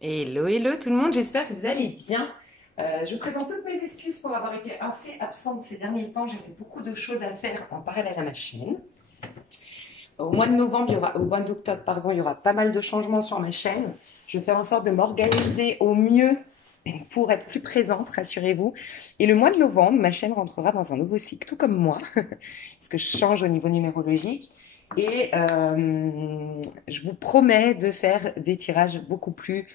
Hello, hello tout le monde, j'espère que vous allez bien. Je vous présente toutes mes excuses pour avoir été assez absente ces derniers temps. J'avais beaucoup de choses à faire en parallèle à ma chaîne. Au mois de novembre, au mois d'octobre, pardon, il y aura pas mal de changements sur ma chaîne. Je vais faire en sorte de m'organiser au mieux pour être plus présente, rassurez-vous. Et le mois de novembre, ma chaîne rentrera dans un nouveau cycle, tout comme moi, parce que je change au niveau numérologique. Et je vous promets de faire des tirages beaucoup plus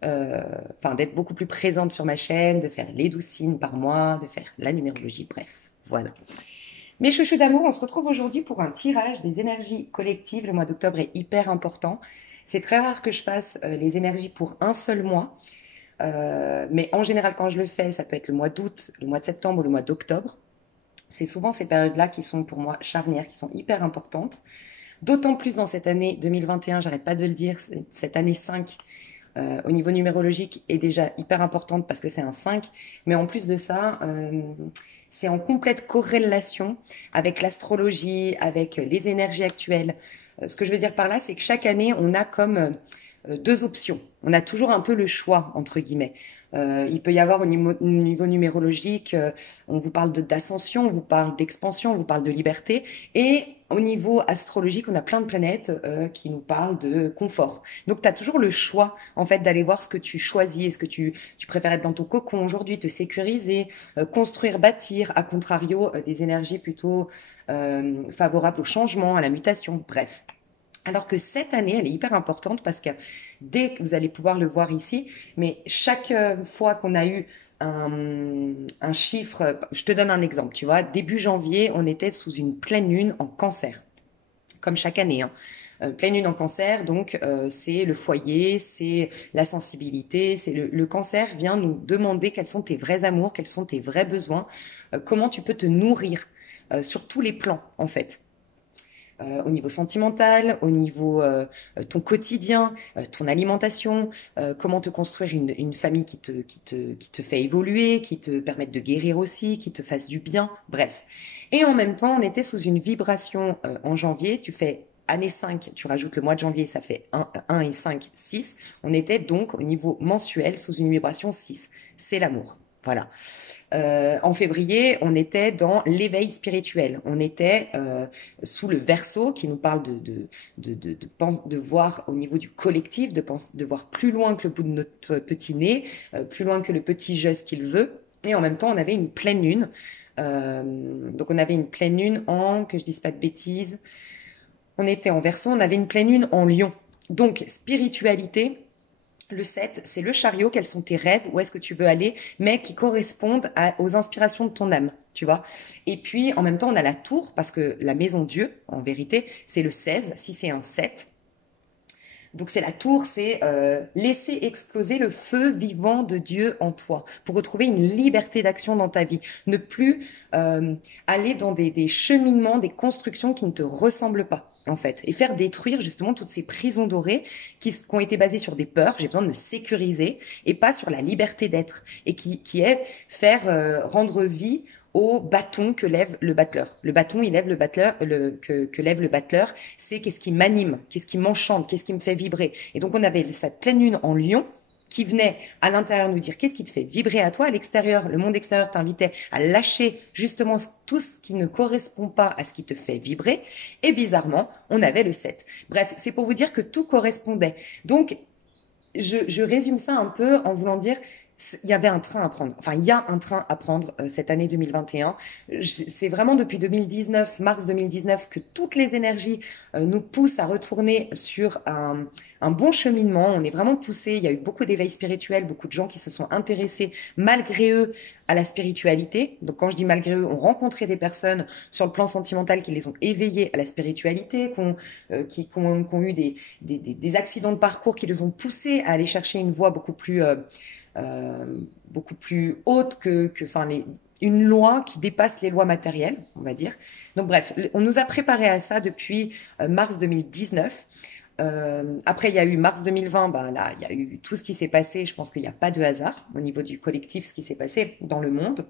d'être beaucoup plus présente sur ma chaîne, de faire les 12 signes par mois, de faire la numérologie, bref, voilà. Mes chouchous d'amour, on se retrouve aujourd'hui pour un tirage des énergies collectives. Le mois d'octobre est hyper important. C'est très rare que je fasse les énergies pour un seul mois. Mais en général, quand je le fais, ça peut être le mois d'août, le mois de septembre ou le mois d'octobre. C'est souvent ces périodes-là qui sont pour moi charnières, qui sont hyper importantes. D'autant plus dans cette année 2021, j'arrête pas de le dire, cette année 5, au niveau numérologique est déjà hyper importante parce que c'est un 5, mais en plus de ça, c'est en complète corrélation avec l'astrologie, avec les énergies actuelles. Ce que je veux dire par là, c'est que chaque année, on a comme deux options. On a toujours un peu le choix, entre guillemets. Il peut y avoir au niveau numérologique, on vous parle d'ascension, on vous parle d'expansion, on vous parle de liberté. Et au niveau astrologique, on a plein de planètes qui nous parlent de confort. Donc, tu as toujours le choix, en fait, d'aller voir ce que tu choisis. Est-ce que tu préfères être dans ton cocon aujourd'hui, te sécuriser, construire, bâtir, à contrario, des énergies plutôt favorables au changement, à la mutation, bref. Alors que cette année, elle est hyper importante parce que dès que vous allez pouvoir le voir ici, mais chaque fois qu'on a eu un chiffre, je te donne un exemple, tu vois, début janvier, on était sous une pleine lune en cancer, comme chaque année, hein. Pleine lune en cancer, donc c'est le foyer, c'est la sensibilité, c'est le cancer vient nous demander quels sont tes vrais amours, quels sont tes vrais besoins, comment tu peux te nourrir sur tous les plans en fait, au niveau sentimental, au niveau ton quotidien, ton alimentation, comment te construire une famille qui te fait évoluer, qui te permette de guérir aussi, qui te fasse du bien, bref. Et en même temps, on était sous une vibration en janvier, tu fais année 5, tu rajoutes le mois de janvier, ça fait 1 et 5, 6. On était donc au niveau mensuel sous une vibration 6. C'est l'amour. Voilà. En février, on était dans l'éveil spirituel. On était sous le Verseau qui nous parle de voir au niveau du collectif, de voir plus loin que le bout de notre petit nez, plus loin que le petit geste qu'il veut. Et en même temps, on avait une pleine lune. Donc on avait une pleine lune en, que je dise pas de bêtises, on était en Verseau, on avait une pleine lune en Lion. Donc spiritualité, le 7, c'est le chariot, quels sont tes rêves, où est-ce que tu veux aller, mais qui correspondent aux inspirations de ton âme, tu vois. Et puis, en même temps, on a la tour, parce que la maison Dieu, en vérité, c'est le 16, si c'est un 7. Donc c'est la tour, c'est laisser exploser le feu vivant de Dieu en toi, pour retrouver une liberté d'action dans ta vie. Ne plus aller dans des cheminements, des constructions qui ne te ressemblent pas, en fait, et faire détruire justement toutes ces prisons dorées qui ont été basées sur des peurs. J'ai besoin de me sécuriser et pas sur la liberté d'être, et qui est faire rendre vie au bâton que lève le battleur. Le bâton, il lève le battleur, que lève le battleur, c'est qu'est-ce qui m'anime, qu'est-ce qui m'enchante, qu'est-ce qui me fait vibrer. Et donc on avait cette pleine lune en Lion qui venait à l'intérieur nous dire qu'est-ce qui te fait vibrer à toi, à l'extérieur, le monde extérieur t'invitait à lâcher justement tout ce qui ne correspond pas à ce qui te fait vibrer, et bizarrement, on avait le 7. Bref, c'est pour vous dire que tout correspondait. Donc, je résume ça un peu en voulant dire, il y avait un train à prendre. Enfin, il y a un train à prendre cette année 2021. C'est vraiment depuis 2019, mars 2019, que toutes les énergies nous poussent à retourner sur un bon cheminement. On est vraiment poussé. Il y a eu beaucoup d'éveil spirituel, beaucoup de gens qui se sont intéressés malgré eux à la spiritualité. Donc, quand je dis malgré eux, ont rencontré des personnes sur le plan sentimental qui les ont éveillés à la spiritualité, qui ont eu des accidents de parcours qui les ont poussés à aller chercher une voie beaucoup plus haute enfin, une loi qui dépasse les lois matérielles, on va dire. Donc bref, on nous a préparé à ça depuis mars 2019. Après, il y a eu mars 2020, ben là, il y a eu tout ce qui s'est passé. Je pense qu'il n'y a pas de hasard au niveau du collectif, ce qui s'est passé dans le monde.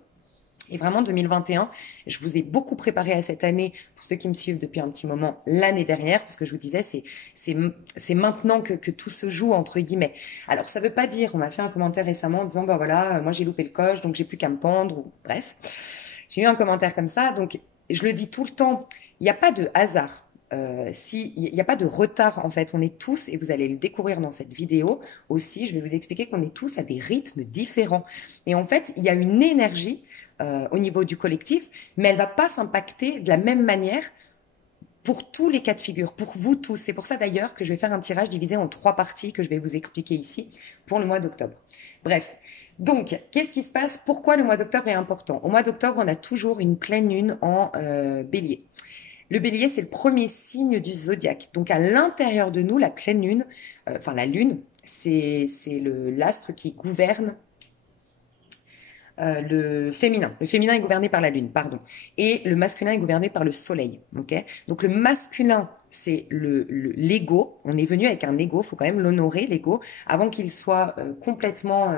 Et vraiment 2021, je vous ai beaucoup préparé à cette année, pour ceux qui me suivent depuis un petit moment, l'année dernière, parce que je vous disais, c'est maintenant que tout se joue, entre guillemets. Alors ça veut pas dire, on m'a fait un commentaire récemment en disant, bah voilà, moi j'ai loupé le coche, donc j'ai plus qu'à me pendre, ou bref. J'ai eu un commentaire comme ça, donc je le dis tout le temps, il n'y a pas de hasard. Si il n'y a pas de retard en fait, on est tous, et vous allez le découvrir dans cette vidéo aussi, je vais vous expliquer qu'on est tous à des rythmes différents. Et en fait, il y a une énergie au niveau du collectif, mais elle va pas s'impacter de la même manière pour tous les cas de figure, pour vous tous. C'est pour ça d'ailleurs que je vais faire un tirage divisé en 3 parties que je vais vous expliquer ici pour le mois d'octobre. Bref, donc qu'est-ce qui se passe? Pourquoi le mois d'octobre est important? Au mois d'octobre, on a toujours une pleine lune en bélier. Le bélier, c'est le premier signe du zodiaque. Donc à l'intérieur de nous, la pleine lune, enfin la lune, c'est l'astre qui gouverne le féminin. Le féminin est gouverné par la lune, pardon. Et le masculin est gouverné par le soleil. Ok. Donc le masculin, c'est l'ego. On est venu avec un ego, faut quand même l'honorer, l'ego, avant qu'il soit complètement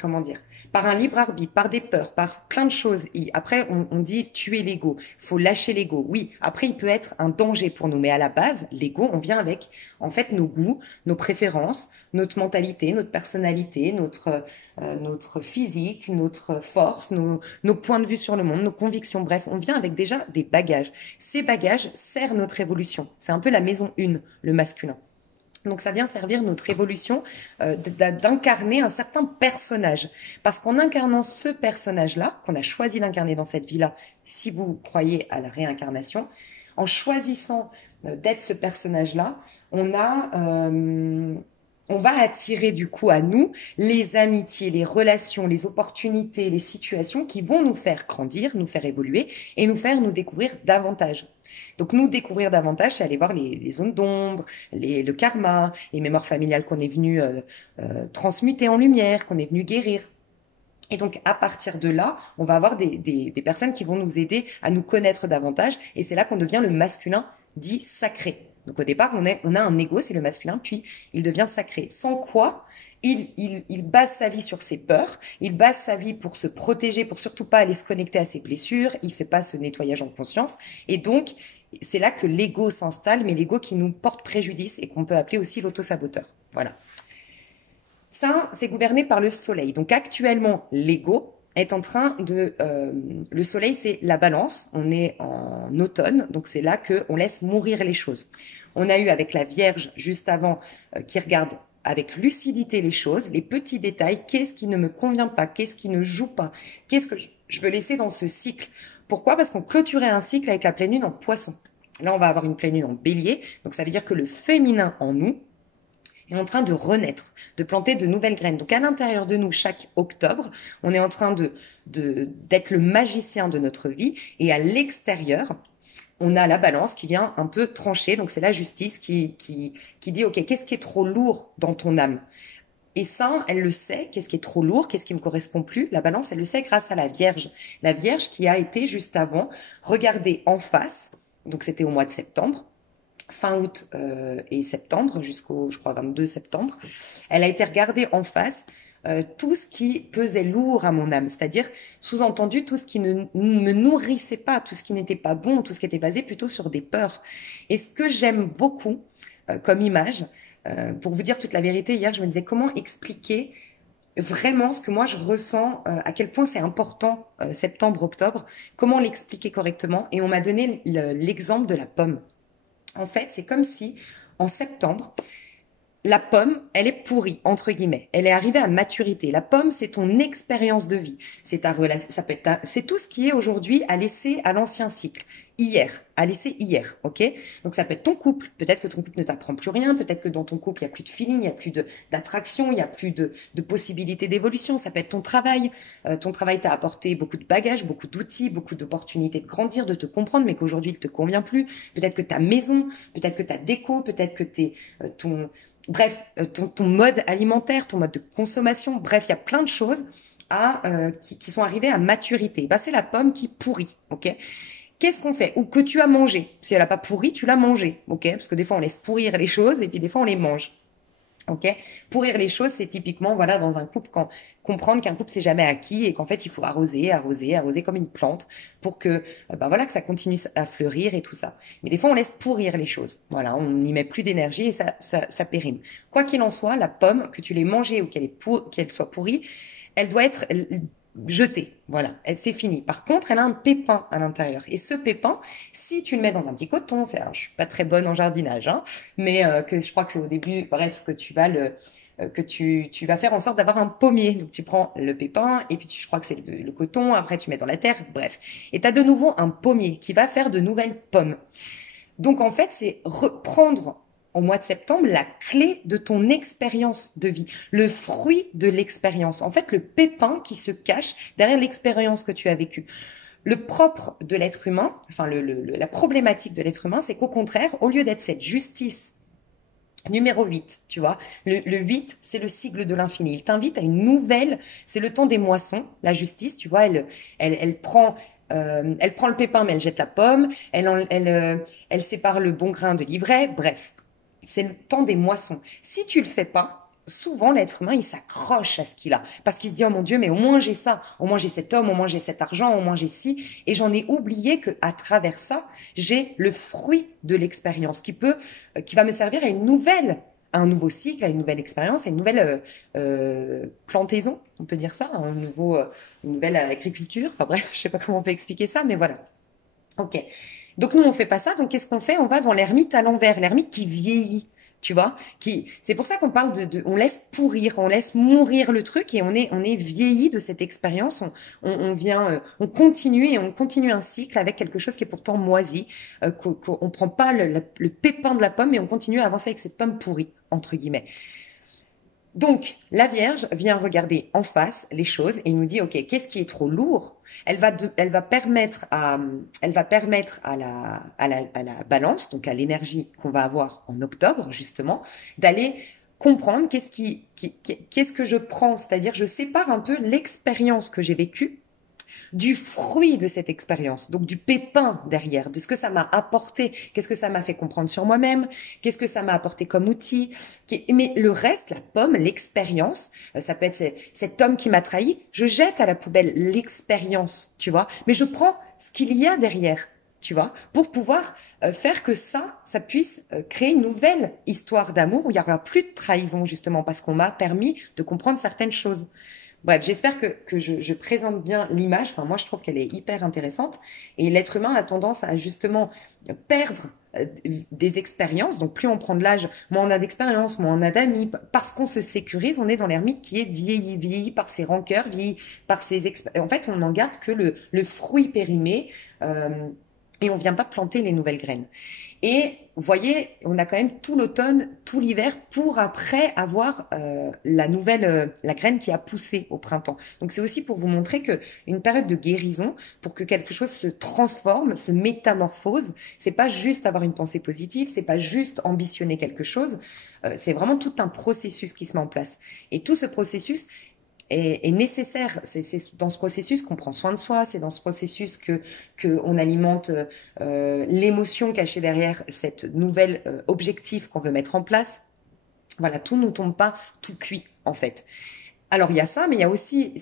comment dire, par un libre arbitre, par des peurs, par plein de choses. Et après, on dit tuer l'ego, faut lâcher l'ego. Oui, après, il peut être un danger pour nous, mais à la base, l'ego, on vient avec, en fait, nos goûts, nos préférences, notre mentalité, notre personnalité, notre physique, notre force, nos points de vue sur le monde, nos convictions. Bref, on vient avec déjà des bagages. Ces bagages servent notre évolution. C'est un peu la maison 1, le masculin. Donc ça vient servir notre évolution d'incarner un certain personnage. Parce qu'en incarnant ce personnage-là, qu'on a choisi d'incarner dans cette vie-là, si vous croyez à la réincarnation, en choisissant d'être ce personnage-là, on va attirer du coup à nous les amitiés, les relations, les opportunités, les situations qui vont nous faire grandir, nous faire évoluer et nous faire nous découvrir davantage. Donc nous découvrir davantage, c'est aller voir les zones d'ombre, le karma, les mémoires familiales qu'on est venu transmuter en lumière, qu'on est venu guérir. Et donc, à partir de là, on va avoir des personnes qui vont nous aider à nous connaître davantage. Et c'est là qu'on devient le masculin dit sacré. Donc, au départ, on a un ego, c'est le masculin, puis il devient sacré. Sans quoi, il base sa vie sur ses peurs, il base sa vie pour se protéger, pour surtout pas aller se connecter à ses blessures, il fait pas ce nettoyage en conscience. Et donc, c'est là que l'ego s'installe, mais l'ego qui nous porte préjudice et qu'on peut appeler aussi l'auto-saboteur. Voilà. Ça, c'est gouverné par le soleil. Donc actuellement, l'ego est en train de... le soleil, c'est la balance. On est en automne, donc c'est là qu'on laisse mourir les choses. On a eu avec la Vierge, juste avant, qui regarde avec lucidité les choses, les petits détails. Qu'est-ce qui ne me convient pas? Qu'est-ce qui ne joue pas? Qu'est-ce que je veux laisser dans ce cycle? Pourquoi? Parce qu'on clôturait un cycle avec la pleine lune en Poisson. Là, on va avoir une pleine lune en Bélier. Donc ça veut dire que le féminin en nous est en train de renaître, de planter de nouvelles graines. Donc à l'intérieur de nous, chaque octobre, on est en train d'être le magicien de notre vie. Et à l'extérieur, on a la balance qui vient un peu trancher. Donc c'est la justice qui dit, ok, qu'est-ce qui est trop lourd dans ton âme? Et ça, elle le sait, qu'est-ce qui est trop lourd, qu'est-ce qui me correspond plus. La balance, elle le sait grâce à la Vierge. La Vierge qui a été juste avant regardée en face, donc c'était au mois de septembre, fin août et septembre, jusqu'au, je crois, 22 septembre. Elle a été regardée en face, tout ce qui pesait lourd à mon âme, c'est-à-dire, sous-entendu, tout ce qui ne me nourrissait pas, tout ce qui n'était pas bon, tout ce qui était basé plutôt sur des peurs. Et ce que j'aime beaucoup comme image, pour vous dire toute la vérité, hier, je me disais comment expliquer vraiment ce que moi je ressens, à quel point c'est important, septembre, octobre, comment l'expliquer correctement. Et on m'a donné l'exemple de la pomme. En fait, c'est comme si, en septembre, la pomme, elle est pourrie, entre guillemets. Elle est arrivée à maturité. La pomme, c'est ton expérience de vie. C'est ta relation, ça peut être c'est tout ce qui est aujourd'hui à laisser à l'ancien cycle. Hier, à laisser hier, ok? Donc ça peut être ton couple. Peut-être que ton couple ne t'apprend plus rien. Peut-être que dans ton couple, il n'y a plus de feeling, il n'y a plus d'attraction, il n'y a plus de possibilités d'évolution. Ça peut être ton travail. Ton travail t'a apporté beaucoup de bagages, beaucoup d'outils, beaucoup d'opportunités de grandir, de te comprendre, mais qu'aujourd'hui, il te convient plus. Peut-être que ta maison, peut-être que ta déco, peut-être que bref, ton mode alimentaire, ton mode de consommation, bref, il y a plein de choses qui sont arrivées à maturité. Bah, c'est la pomme qui pourrit, ok? Qu'est-ce qu'on fait? Ou que tu as mangé. Si elle n'a pas pourri, tu l'as mangé, ok? Parce que des fois, on laisse pourrir les choses et puis des fois, on les mange. Ok, pourrir les choses, c'est typiquement, voilà, dans un couple, quand comprendre qu'un couple c'est jamais acquis et qu'en fait il faut arroser, arroser, arroser comme une plante pour que, bah voilà, que ça continue à fleurir et tout ça. Mais des fois on laisse pourrir les choses. Voilà, on n'y met plus d'énergie et ça périme. Quoi qu'il en soit, la pomme, que tu l'aies mangée ou qu'elle soit pourrie, elle doit être jetée. Voilà, c'est fini. Par contre, elle a un pépin à l'intérieur. Et ce pépin, si tu le mets dans un petit coton, alors, je suis pas très bonne en jardinage, hein, mais que je crois que c'est au début, bref, que tu vas tu vas faire en sorte d'avoir un pommier. Donc tu prends le pépin et puis je crois que c'est le coton, après tu mets dans la terre, bref. Et tu as de nouveau un pommier qui va faire de nouvelles pommes. Donc en fait, c'est reprendre au mois de septembre la clé de ton expérience de vie, le fruit de l'expérience. En fait, le pépin qui se cache derrière l'expérience que tu as vécue. Le propre de l'être humain, enfin la problématique de l'être humain, c'est qu'au contraire, au lieu d'être cette justice numéro 8, tu vois, le 8, c'est le sigle de l'infini. Il t'invite à une nouvelle, c'est le temps des moissons, la justice, tu vois, elle prend le pépin, mais elle jette la pomme. Elle sépare le bon grain de l'ivraie. Bref, c'est le temps des moissons. Si tu le fais pas, souvent l'être humain, il s'accroche à ce qu'il a. Parce qu'il se dit, oh mon Dieu, mais au moins j'ai ça. Au moins j'ai cet homme, au moins j'ai cet argent, au moins j'ai ci. Et j'en ai oublié que à travers ça, j'ai le fruit de l'expérience qui va me servir à un nouveau cycle, à une nouvelle expérience, à une nouvelle plantaison, on peut dire ça, à une nouvelle agriculture. Enfin bref, je sais pas comment on peut expliquer ça, mais voilà. Ok. Donc nous on fait pas ça. Donc qu'est-ce qu'on fait? On va dans l'ermite à l'envers, l'ermite qui vieillit. Tu vois, c'est pour ça qu'on parle on laisse pourrir, on laisse mourir le truc et on est vieilli de cette expérience. On vient, on continue un cycle avec quelque chose qui est pourtant moisi. Qu'on prend pas le pépin de la pomme, mais on continue à avancer avec cette pomme pourrie entre guillemets. Donc, la Vierge vient regarder en face les choses et nous dit, OK, qu'est-ce qui est trop lourd? Elle va permettre à la balance, donc à l'énergie qu'on va avoir en octobre, justement, d'aller comprendre qu'est-ce que je prends. C'est-à-dire, je sépare un peu l'expérience que j'ai vécue du fruit de cette expérience, donc du pépin derrière, de ce que ça m'a apporté, qu'est-ce que ça m'a fait comprendre sur moi-même, qu'est-ce que ça m'a apporté comme outil. Mais le reste, la pomme, l'expérience, ça peut être cet homme qui m'a trahi, je jette à la poubelle l'expérience, tu vois, mais je prends ce qu'il y a derrière, tu vois, pour pouvoir faire que ça puisse créer une nouvelle histoire d'amour où il n'y aura plus de trahison, justement, parce qu'on m'a permis de comprendre certaines choses. Bref, j'espère que je présente bien l'image. Enfin, moi, je trouve qu'elle est hyper intéressante. Et l'être humain a tendance à justement perdre des expériences. Donc, plus on prend de l'âge, moins on a d'expérience, moins on a d'amis. Parce qu'on se sécurise, on est dans l'ermite qui est vieilli par ses rancœurs, vieilli par ses expériences. En fait, on n'en garde que le fruit périmé. Et on vient pas planter les nouvelles graines. Et vous voyez, on a quand même tout l'automne, tout l'hiver pour après avoir la graine qui a poussé au printemps. Donc c'est aussi pour vous montrer que une période de guérison, pour que quelque chose se transforme, se métamorphose, c'est pas juste avoir une pensée positive, c'est pas juste ambitionner quelque chose, c'est vraiment tout un processus qui se met en place. Et tout ce processus est nécessaire. C'est dans ce processus qu'on prend soin de soi, c'est dans ce processus que on alimente l'émotion cachée derrière cette nouvelle objectif qu'on veut mettre en place. Voilà, tout ne tombe pas tout cuit en fait. Alors il y a ça, mais il y a aussi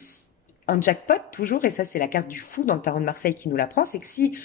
un jackpot toujours, et ça c'est la carte du fou dans le tarot de Marseille qui nous l'apprend, c'est que si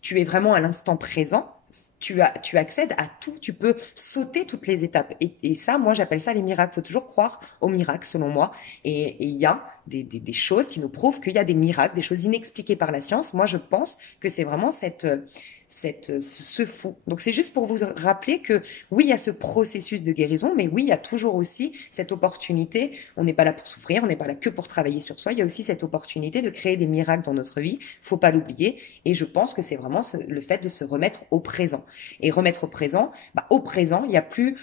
tu es vraiment à l'instant présent, tu accèdes à tout, tu peux sauter toutes les étapes. Et ça, moi, j'appelle ça les miracles. Il faut toujours croire aux miracles, selon moi. Et il y a des choses qui nous prouvent qu'il y a des miracles, des choses inexpliquées par la science. Moi, je pense que c'est vraiment ce fou. Donc, c'est juste pour vous rappeler que oui, il y a ce processus de guérison, mais oui, il y a toujours aussi cette opportunité. On n'est pas là pour souffrir, on n'est pas là que pour travailler sur soi. Il y a aussi cette opportunité de créer des miracles dans notre vie. Faut pas l'oublier. Et je pense que c'est vraiment le fait de se remettre au présent. Et remettre au présent, au présent, il n'y a plus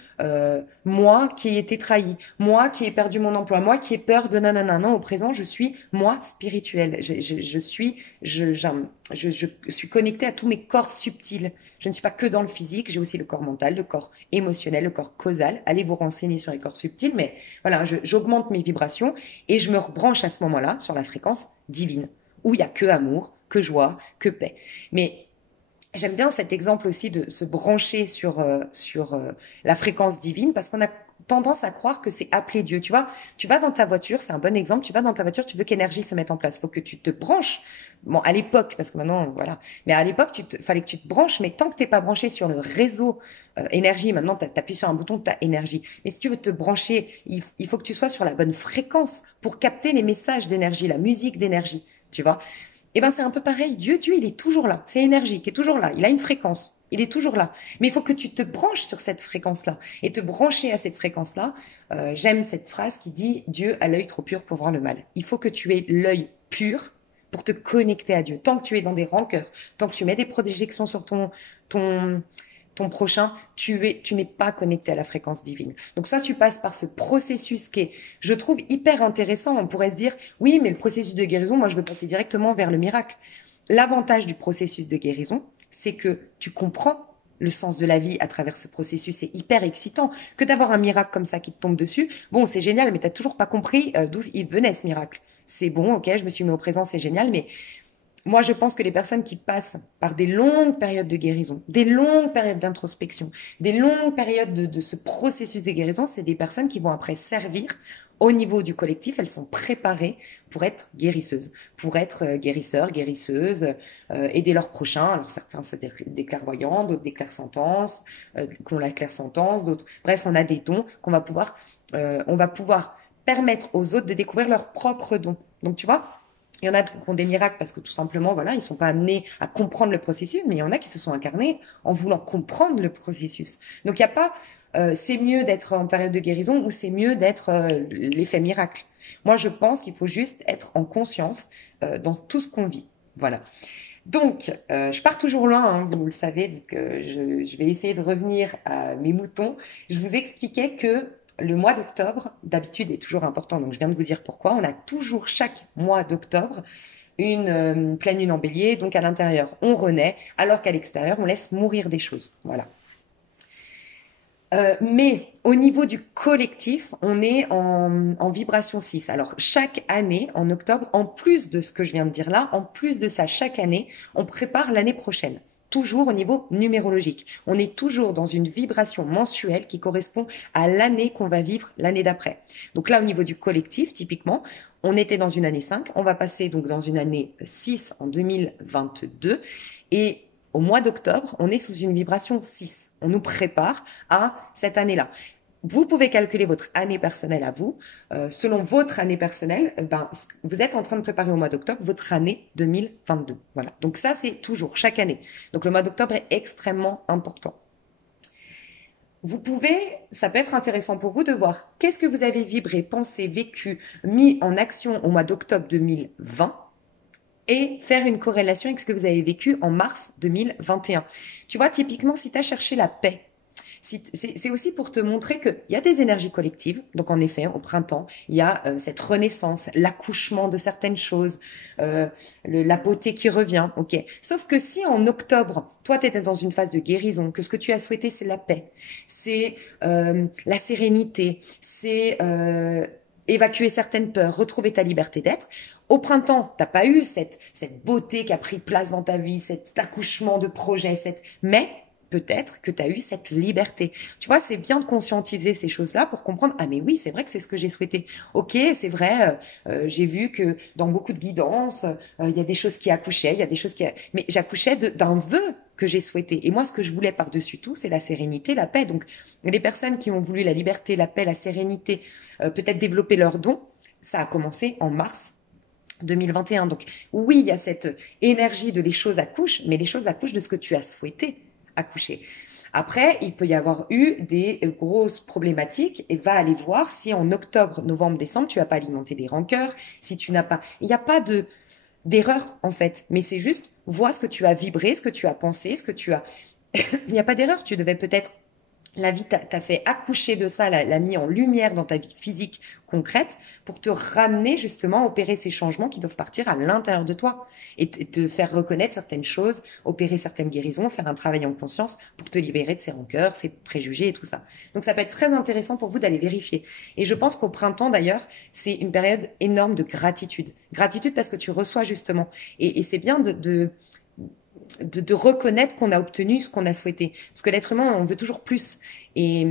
moi qui ai été trahi, moi qui ai perdu mon emploi, moi qui ai peur de nanana. Non, au présent, je suis moi spirituel. Je suis connectée à tous mes corps subtils. Je ne suis pas que dans le physique, j'ai aussi le corps mental, le corps émotionnel, le corps causal. Allez vous renseigner sur les corps subtils, mais voilà, j'augmente mes vibrations et je me rebranche à ce moment-là sur la fréquence divine, où il y a que amour, que joie, que paix. Mais j'aime bien cet exemple aussi de se brancher sur la fréquence divine parce qu'on a tendance à croire que c'est appeler Dieu. Tu vois, tu vas dans ta voiture, c'est un bon exemple, tu vas dans ta voiture, tu veux qu'énergie se mette en place. Il faut que tu te branches. Bon, à l'époque, parce que maintenant, voilà. Mais à l'époque, fallait que tu te branches, mais tant que t'es pas branché sur le réseau énergie, maintenant, t'appuies sur un bouton, t'as énergie. Mais si tu veux te brancher, il faut que tu sois sur la bonne fréquence pour capter les messages d'énergie, la musique d'énergie, tu vois. Eh ben, c'est un peu pareil. Dieu, il est toujours là. C'est énergie qui est toujours là. Il a une fréquence. Il est toujours là. Mais il faut que tu te branches sur cette fréquence-là. Et te brancher à cette fréquence-là, j'aime cette phrase qui dit Dieu a l'œil trop pur pour voir le mal. Il faut que tu aies l'œil pur pour te connecter à Dieu. Tant que tu es dans des rancœurs, tant que tu mets des projections sur ton prochain, tu n'es pas connecté à la fréquence divine. Donc soit tu passes par ce processus qui est, je trouve, hyper intéressant. On pourrait se dire, oui, mais le processus de guérison, moi, je veux passer directement vers le miracle. L'avantage du processus de guérison, c'est que tu comprends le sens de la vie à travers ce processus. C'est hyper excitant que d'avoir un miracle comme ça qui te tombe dessus. Bon, c'est génial, mais t'as toujours pas compris d'où il venait ce miracle. C'est bon, ok, je me suis mis au présent, c'est génial, mais moi, je pense que les personnes qui passent par des longues périodes de guérison, des longues périodes d'introspection, des longues périodes de ce processus de guérison, c'est des personnes qui vont après servir au niveau du collectif. Elles sont préparées pour être guérisseuses, pour être guérisseurs, guérisseuses, aider leurs prochains. Alors certains, c'est des clairvoyants, d'autres des clairsentences, qui ont la clairsentence, d'autres. Bref, on a des dons on va pouvoir permettre aux autres de découvrir leurs propres dons. Donc, tu vois, il y en a qui ont des miracles parce que tout simplement, voilà, ils sont pas amenés à comprendre le processus, mais il y en a qui se sont incarnés en voulant comprendre le processus. Donc, il n'y a pas, c'est mieux d'être en période de guérison ou c'est mieux d'être l'effet miracle. Moi, je pense qu'il faut juste être en conscience dans tout ce qu'on vit. Voilà. Donc, je pars toujours loin, hein, vous le savez, donc je vais essayer de revenir à mes moutons. Je vous expliquais que le mois d'octobre, d'habitude, est toujours important. Donc, je viens de vous dire pourquoi. On a toujours chaque mois d'octobre une pleine lune en bélier. Donc, à l'intérieur, on renaît, alors qu'à l'extérieur, on laisse mourir des choses. Voilà. Mais au niveau du collectif, on est en vibration 6. Alors, chaque année, en octobre, en plus de ce que je viens de dire là, en plus de ça, chaque année, on prépare l'année prochaine. Toujours au niveau numérologique. On est toujours dans une vibration mensuelle qui correspond à l'année qu'on va vivre l'année d'après. Donc là, au niveau du collectif, typiquement, on était dans une année 5, on va passer donc dans une année 6 en 2022 et au mois d'octobre, on est sous une vibration 6. On nous prépare à cette année-là. Vous pouvez calculer votre année personnelle à vous. Selon votre année personnelle, vous êtes en train de préparer au mois d'octobre votre année 2022. Voilà. Donc ça, c'est toujours, chaque année. Donc le mois d'octobre est extrêmement important. Ça peut être intéressant pour vous de voir qu'est-ce que vous avez vibré, pensé, vécu, mis en action au mois d'octobre 2020 et faire une corrélation avec ce que vous avez vécu en mars 2021. Tu vois, typiquement, si tu as cherché la paix, c'est aussi pour te montrer qu'il y a des énergies collectives. Donc, en effet, au printemps, il y a cette renaissance, l'accouchement de certaines choses, la beauté qui revient. Ok. Sauf que si en octobre, toi, tu étais dans une phase de guérison, que ce que tu as souhaité, c'est la paix, c'est la sérénité, c'est évacuer certaines peurs, retrouver ta liberté d'être. Au printemps, t'as pas eu cette beauté qui a pris place dans ta vie, cet accouchement de projet, mais peut-être que tu as eu cette liberté. Tu vois, c'est bien de conscientiser ces choses-là pour comprendre, ah mais oui, c'est vrai que c'est ce que j'ai souhaité. Ok, c'est vrai, j'ai vu que dans beaucoup de guidances, il y a des choses qui accouchaient, il y a des choses qui... Mais j'accouchais d'un vœu que j'ai souhaité. Et moi, ce que je voulais par-dessus tout, c'est la sérénité, la paix. Donc, les personnes qui ont voulu la liberté, la paix, la sérénité, peut-être développer leurs dons, ça a commencé en mars 2021. Donc, oui, il y a cette énergie de les choses accouchent, mais les choses accouchent de ce que tu as souhaité accoucher. Après, il peut y avoir eu des grosses problématiques et va aller voir si en octobre, novembre, décembre, tu n'as pas alimenté des rancœurs, si tu n'as pas... Il n'y a pas d'erreur, en fait, mais c'est juste, vois ce que tu as vibré, ce que tu as pensé, ce que tu as... Il n'y a pas d'erreur, tu devais peut-être... La vie t'a fait accoucher de ça, l'a mis en lumière dans ta vie physique concrète pour te ramener justement, opérer ces changements qui doivent partir à l'intérieur de toi et te faire reconnaître certaines choses, opérer certaines guérisons, faire un travail en conscience pour te libérer de ces rancœurs, ces préjugés et tout ça. Donc ça peut être très intéressant pour vous d'aller vérifier. Et je pense qu'au printemps d'ailleurs, c'est une période énorme de gratitude. Gratitude parce que tu reçois justement. Et c'est bien de reconnaître qu'on a obtenu ce qu'on a souhaité. Parce que l'être humain, on veut toujours plus. Et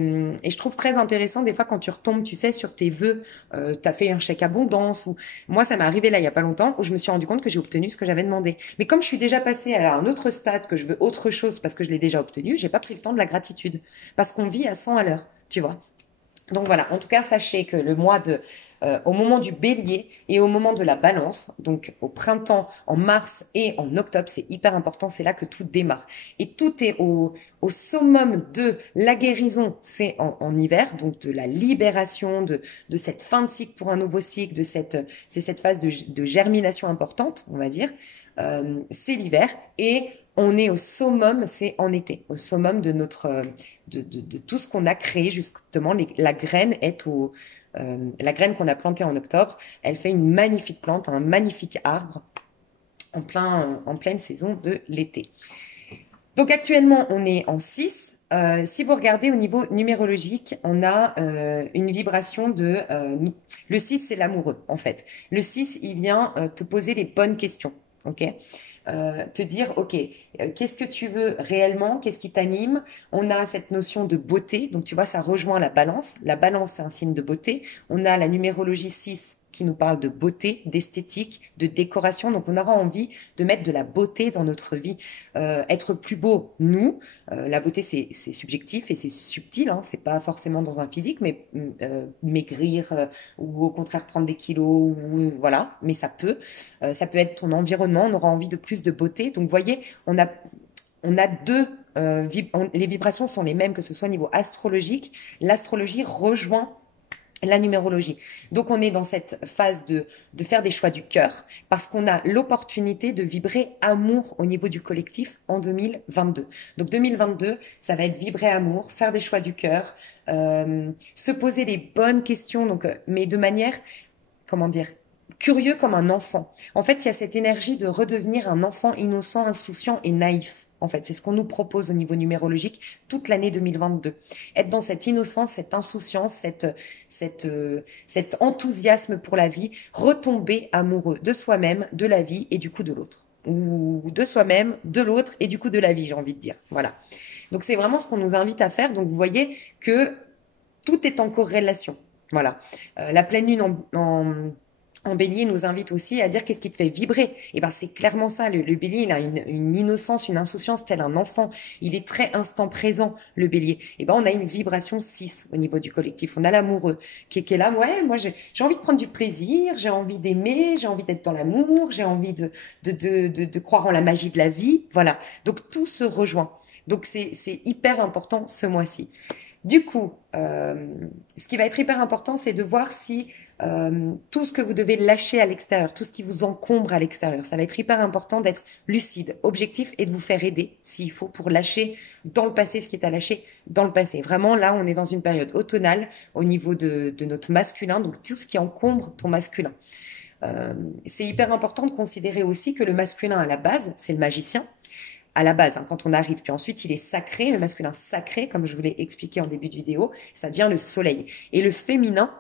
je trouve très intéressant des fois quand tu retombes, tu sais, sur tes vœux, t'as fait un chèque abondance ou moi ça m'est arrivé là il y a pas longtemps où je me suis rendu compte que j'ai obtenu ce que j'avais demandé. Mais comme je suis déjà passée à un autre stade, que je veux autre chose parce que je l'ai déjà obtenu, j'ai pas pris le temps de la gratitude parce qu'on vit à 100 à l'heure, tu vois. Donc voilà, en tout cas, sachez que le mois au moment du bélier et au moment de la balance, donc au printemps, en mars et en octobre, c'est hyper important, c'est là que tout démarre. Et tout est au summum de la guérison, c'est en hiver, donc de la libération, de cette fin de cycle pour un nouveau cycle, c'est cette phase de germination importante, on va dire. C'est l'hiver et on est au summum, c'est en été, au summum de de tout ce qu'on a créé justement. La graine est la graine qu'on a plantée en octobre, elle fait une magnifique plante, un magnifique arbre en pleine saison de l'été. Donc actuellement, on est en 6. Si vous regardez au niveau numérologique, on a une vibration le 6, c'est l'amoureux, en fait. Le 6, il vient te poser les bonnes questions, ok? Te dire, ok, qu'est-ce que tu veux réellement? Qu'est-ce qui t'anime? On a cette notion de beauté, donc tu vois, ça rejoint la balance. La balance, c'est un signe de beauté. On a la numérologie 6 qui nous parle de beauté, d'esthétique, de décoration. Donc, on aura envie de mettre de la beauté dans notre vie. Être plus beau, nous. La beauté, c'est subjectif et c'est subtil. Hein, c'est pas forcément dans un physique, mais maigrir ou au contraire prendre des kilos, ou voilà. Mais ça peut être ton environnement. On aura envie de plus de beauté. Donc, vous voyez, on a deux les vibrations sont les mêmes, que ce soit au niveau astrologique. L'astrologie rejoint la numérologie. Donc, on est dans cette phase de faire des choix du cœur parce qu'on a l'opportunité de vibrer amour au niveau du collectif en 2022. Donc, 2022, ça va être vibrer amour, faire des choix du cœur, se poser les bonnes questions, donc, mais de manière, comment dire, curieux comme un enfant. En fait, il y a cette énergie de redevenir un enfant innocent, insouciant et naïf. En fait, c'est ce qu'on nous propose au niveau numérologique toute l'année 2022. Être dans cette innocence, cette insouciance, cet enthousiasme pour la vie, retomber amoureux de soi-même, de la vie et du coup de l'autre. Ou de soi-même, de l'autre et du coup de la vie, j'ai envie de dire. Voilà. Donc c'est vraiment ce qu'on nous invite à faire. Donc vous voyez que tout est en corrélation. Voilà. La pleine lune en bélier nous invite aussi à dire qu'est-ce qui te fait vibrer. Et ben c'est clairement ça. Le bélier, il a une innocence, une insouciance tel un enfant. Il est très instant présent, le bélier. Et ben on a une vibration 6 au niveau du collectif. On a l'amoureux qui est là. Ouais, moi j'ai envie de prendre du plaisir, j'ai envie d'aimer, j'ai envie d'être dans l'amour, j'ai envie de croire en la magie de la vie. Voilà. Donc tout se rejoint. Donc c'est hyper important ce mois-ci. Du coup, ce qui va être hyper important, c'est de voir si tout ce que vous devez lâcher à l'extérieur, tout ce qui vous encombre à l'extérieur, ça va être hyper important d'être lucide, objectif et de vous faire aider s'il faut pour lâcher dans le passé ce qui est à lâcher dans le passé. Vraiment, là, on est dans une période automnale au niveau de notre masculin, donc tout ce qui encombre ton masculin. C'est hyper important de considérer aussi que le masculin à la base, c'est le magicien. À la base, hein, quand on arrive, puis ensuite il est sacré, le masculin sacré, comme je vous l'ai expliqué en début de vidéo, ça devient le soleil. Et le féminin,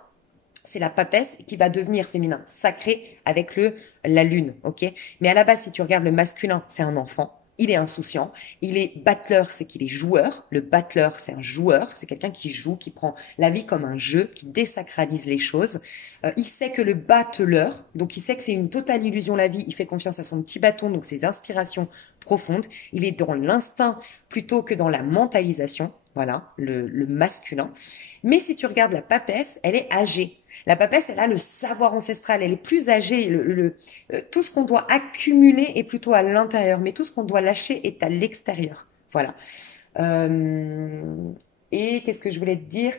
c'est la papesse qui va devenir féminin sacré avec la lune, ok? Mais à la base, si tu regardes le masculin, c'est un enfant. Il est insouciant, il est battleur, c'est qu'il est joueur. Le battleur, c'est un joueur, c'est quelqu'un qui joue, qui prend la vie comme un jeu, qui désacralise les choses. Il sait que le battleur, donc il sait que c'est une totale illusion la vie, il fait confiance à son petit bâton, donc ses inspirations profondes. Il est dans l'instinct plutôt que dans la mentalisation, voilà, le masculin. Mais si tu regardes la papesse, elle est âgée. La papesse, elle a le savoir ancestral, elle est plus âgée. Tout ce qu'on doit accumuler est plutôt à l'intérieur, mais tout ce qu'on doit lâcher est à l'extérieur. Voilà. Et qu'est-ce que je voulais te dire?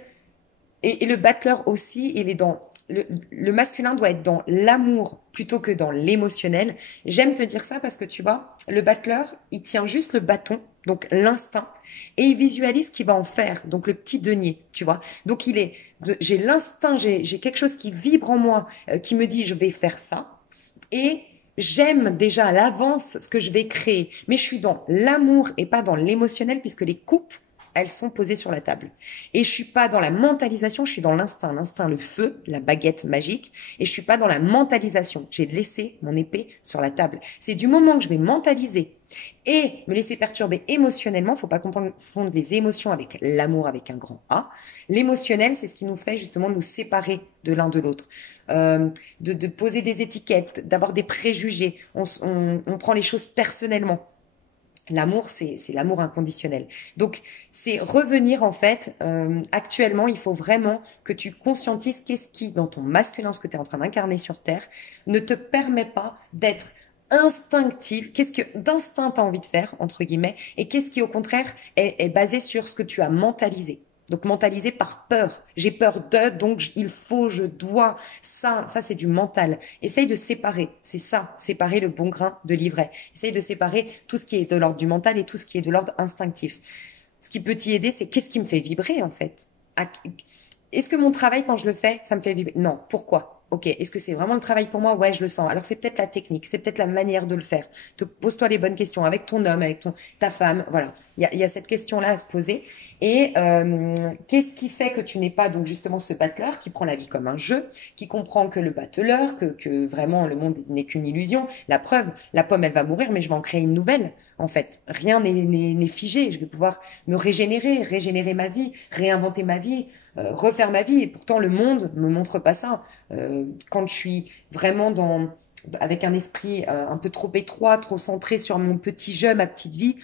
Et le battleur aussi, il est dans... Le masculin doit être dans l'amour plutôt que dans l'émotionnel. J'aime te dire ça parce que tu vois, le battleur, il tient juste le bâton, donc l'instinct, et il visualise ce qu'il va en faire, donc le petit denier, tu vois. Donc j'ai l'instinct, j'ai quelque chose qui vibre en moi, qui me dit je vais faire ça, et j'aime déjà à l'avance ce que je vais créer, mais je suis dans l'amour et pas dans l'émotionnel puisque les coupes, elles sont posées sur la table. Et je suis pas dans la mentalisation, je suis dans l'instinct. L'instinct, le feu, la baguette magique. Et je suis pas dans la mentalisation. J'ai laissé mon épée sur la table. C'est du moment que je vais mentaliser Et me laisser perturber émotionnellement, faut pas confondre les émotions avec l'amour avec un grand A. L'émotionnel, c'est ce qui nous fait justement nous séparer de l'un de l'autre. De poser des étiquettes, d'avoir des préjugés. On prend les choses personnellement. L'amour, c'est l'amour inconditionnel. Donc, c'est revenir en fait, actuellement, il faut vraiment que tu conscientises qu'est-ce qui, dans ton masculin, ce que tu es en train d'incarner sur Terre, ne te permet pas d'être instinctif, qu'est-ce que d'instinct tu as envie de faire, entre guillemets, et qu'est-ce qui, au contraire, est basé sur ce que tu as mentalisé. Donc, mentalisé par peur. J'ai peur de, donc il faut, je dois. Ça c'est du mental. Essaye de séparer. C'est ça, séparer le bon grain de l'ivraie. Essaye de séparer tout ce qui est de l'ordre du mental et tout ce qui est de l'ordre instinctif. Ce qui peut t'y aider, c'est qu'est-ce qui me fait vibrer, en fait. Est-ce que mon travail, quand je le fais, ça me fait vibrer? Non. Pourquoi? Ok, est-ce que c'est vraiment le travail pour moi? Ouais, je le sens. Alors c'est peut-être la technique, c'est peut-être la manière de le faire. Pose-toi les bonnes questions avec ton homme, avec ta femme. Voilà, il y a cette question-là à se poser. Et qu'est-ce qui fait que tu n'es pas donc justement ce battleur qui prend la vie comme un jeu, qui comprend que le battleur, que vraiment le monde n'est qu'une illusion. La preuve, la pomme elle va mourir, mais je vais en créer une nouvelle. En fait, rien n'est figé. Je vais pouvoir me régénérer ma vie, réinventer ma vie, refaire ma vie. Et pourtant, le monde me montre pas ça. Quand je suis vraiment avec un esprit un peu trop étroit, trop centré sur mon petit jeu, ma petite vie,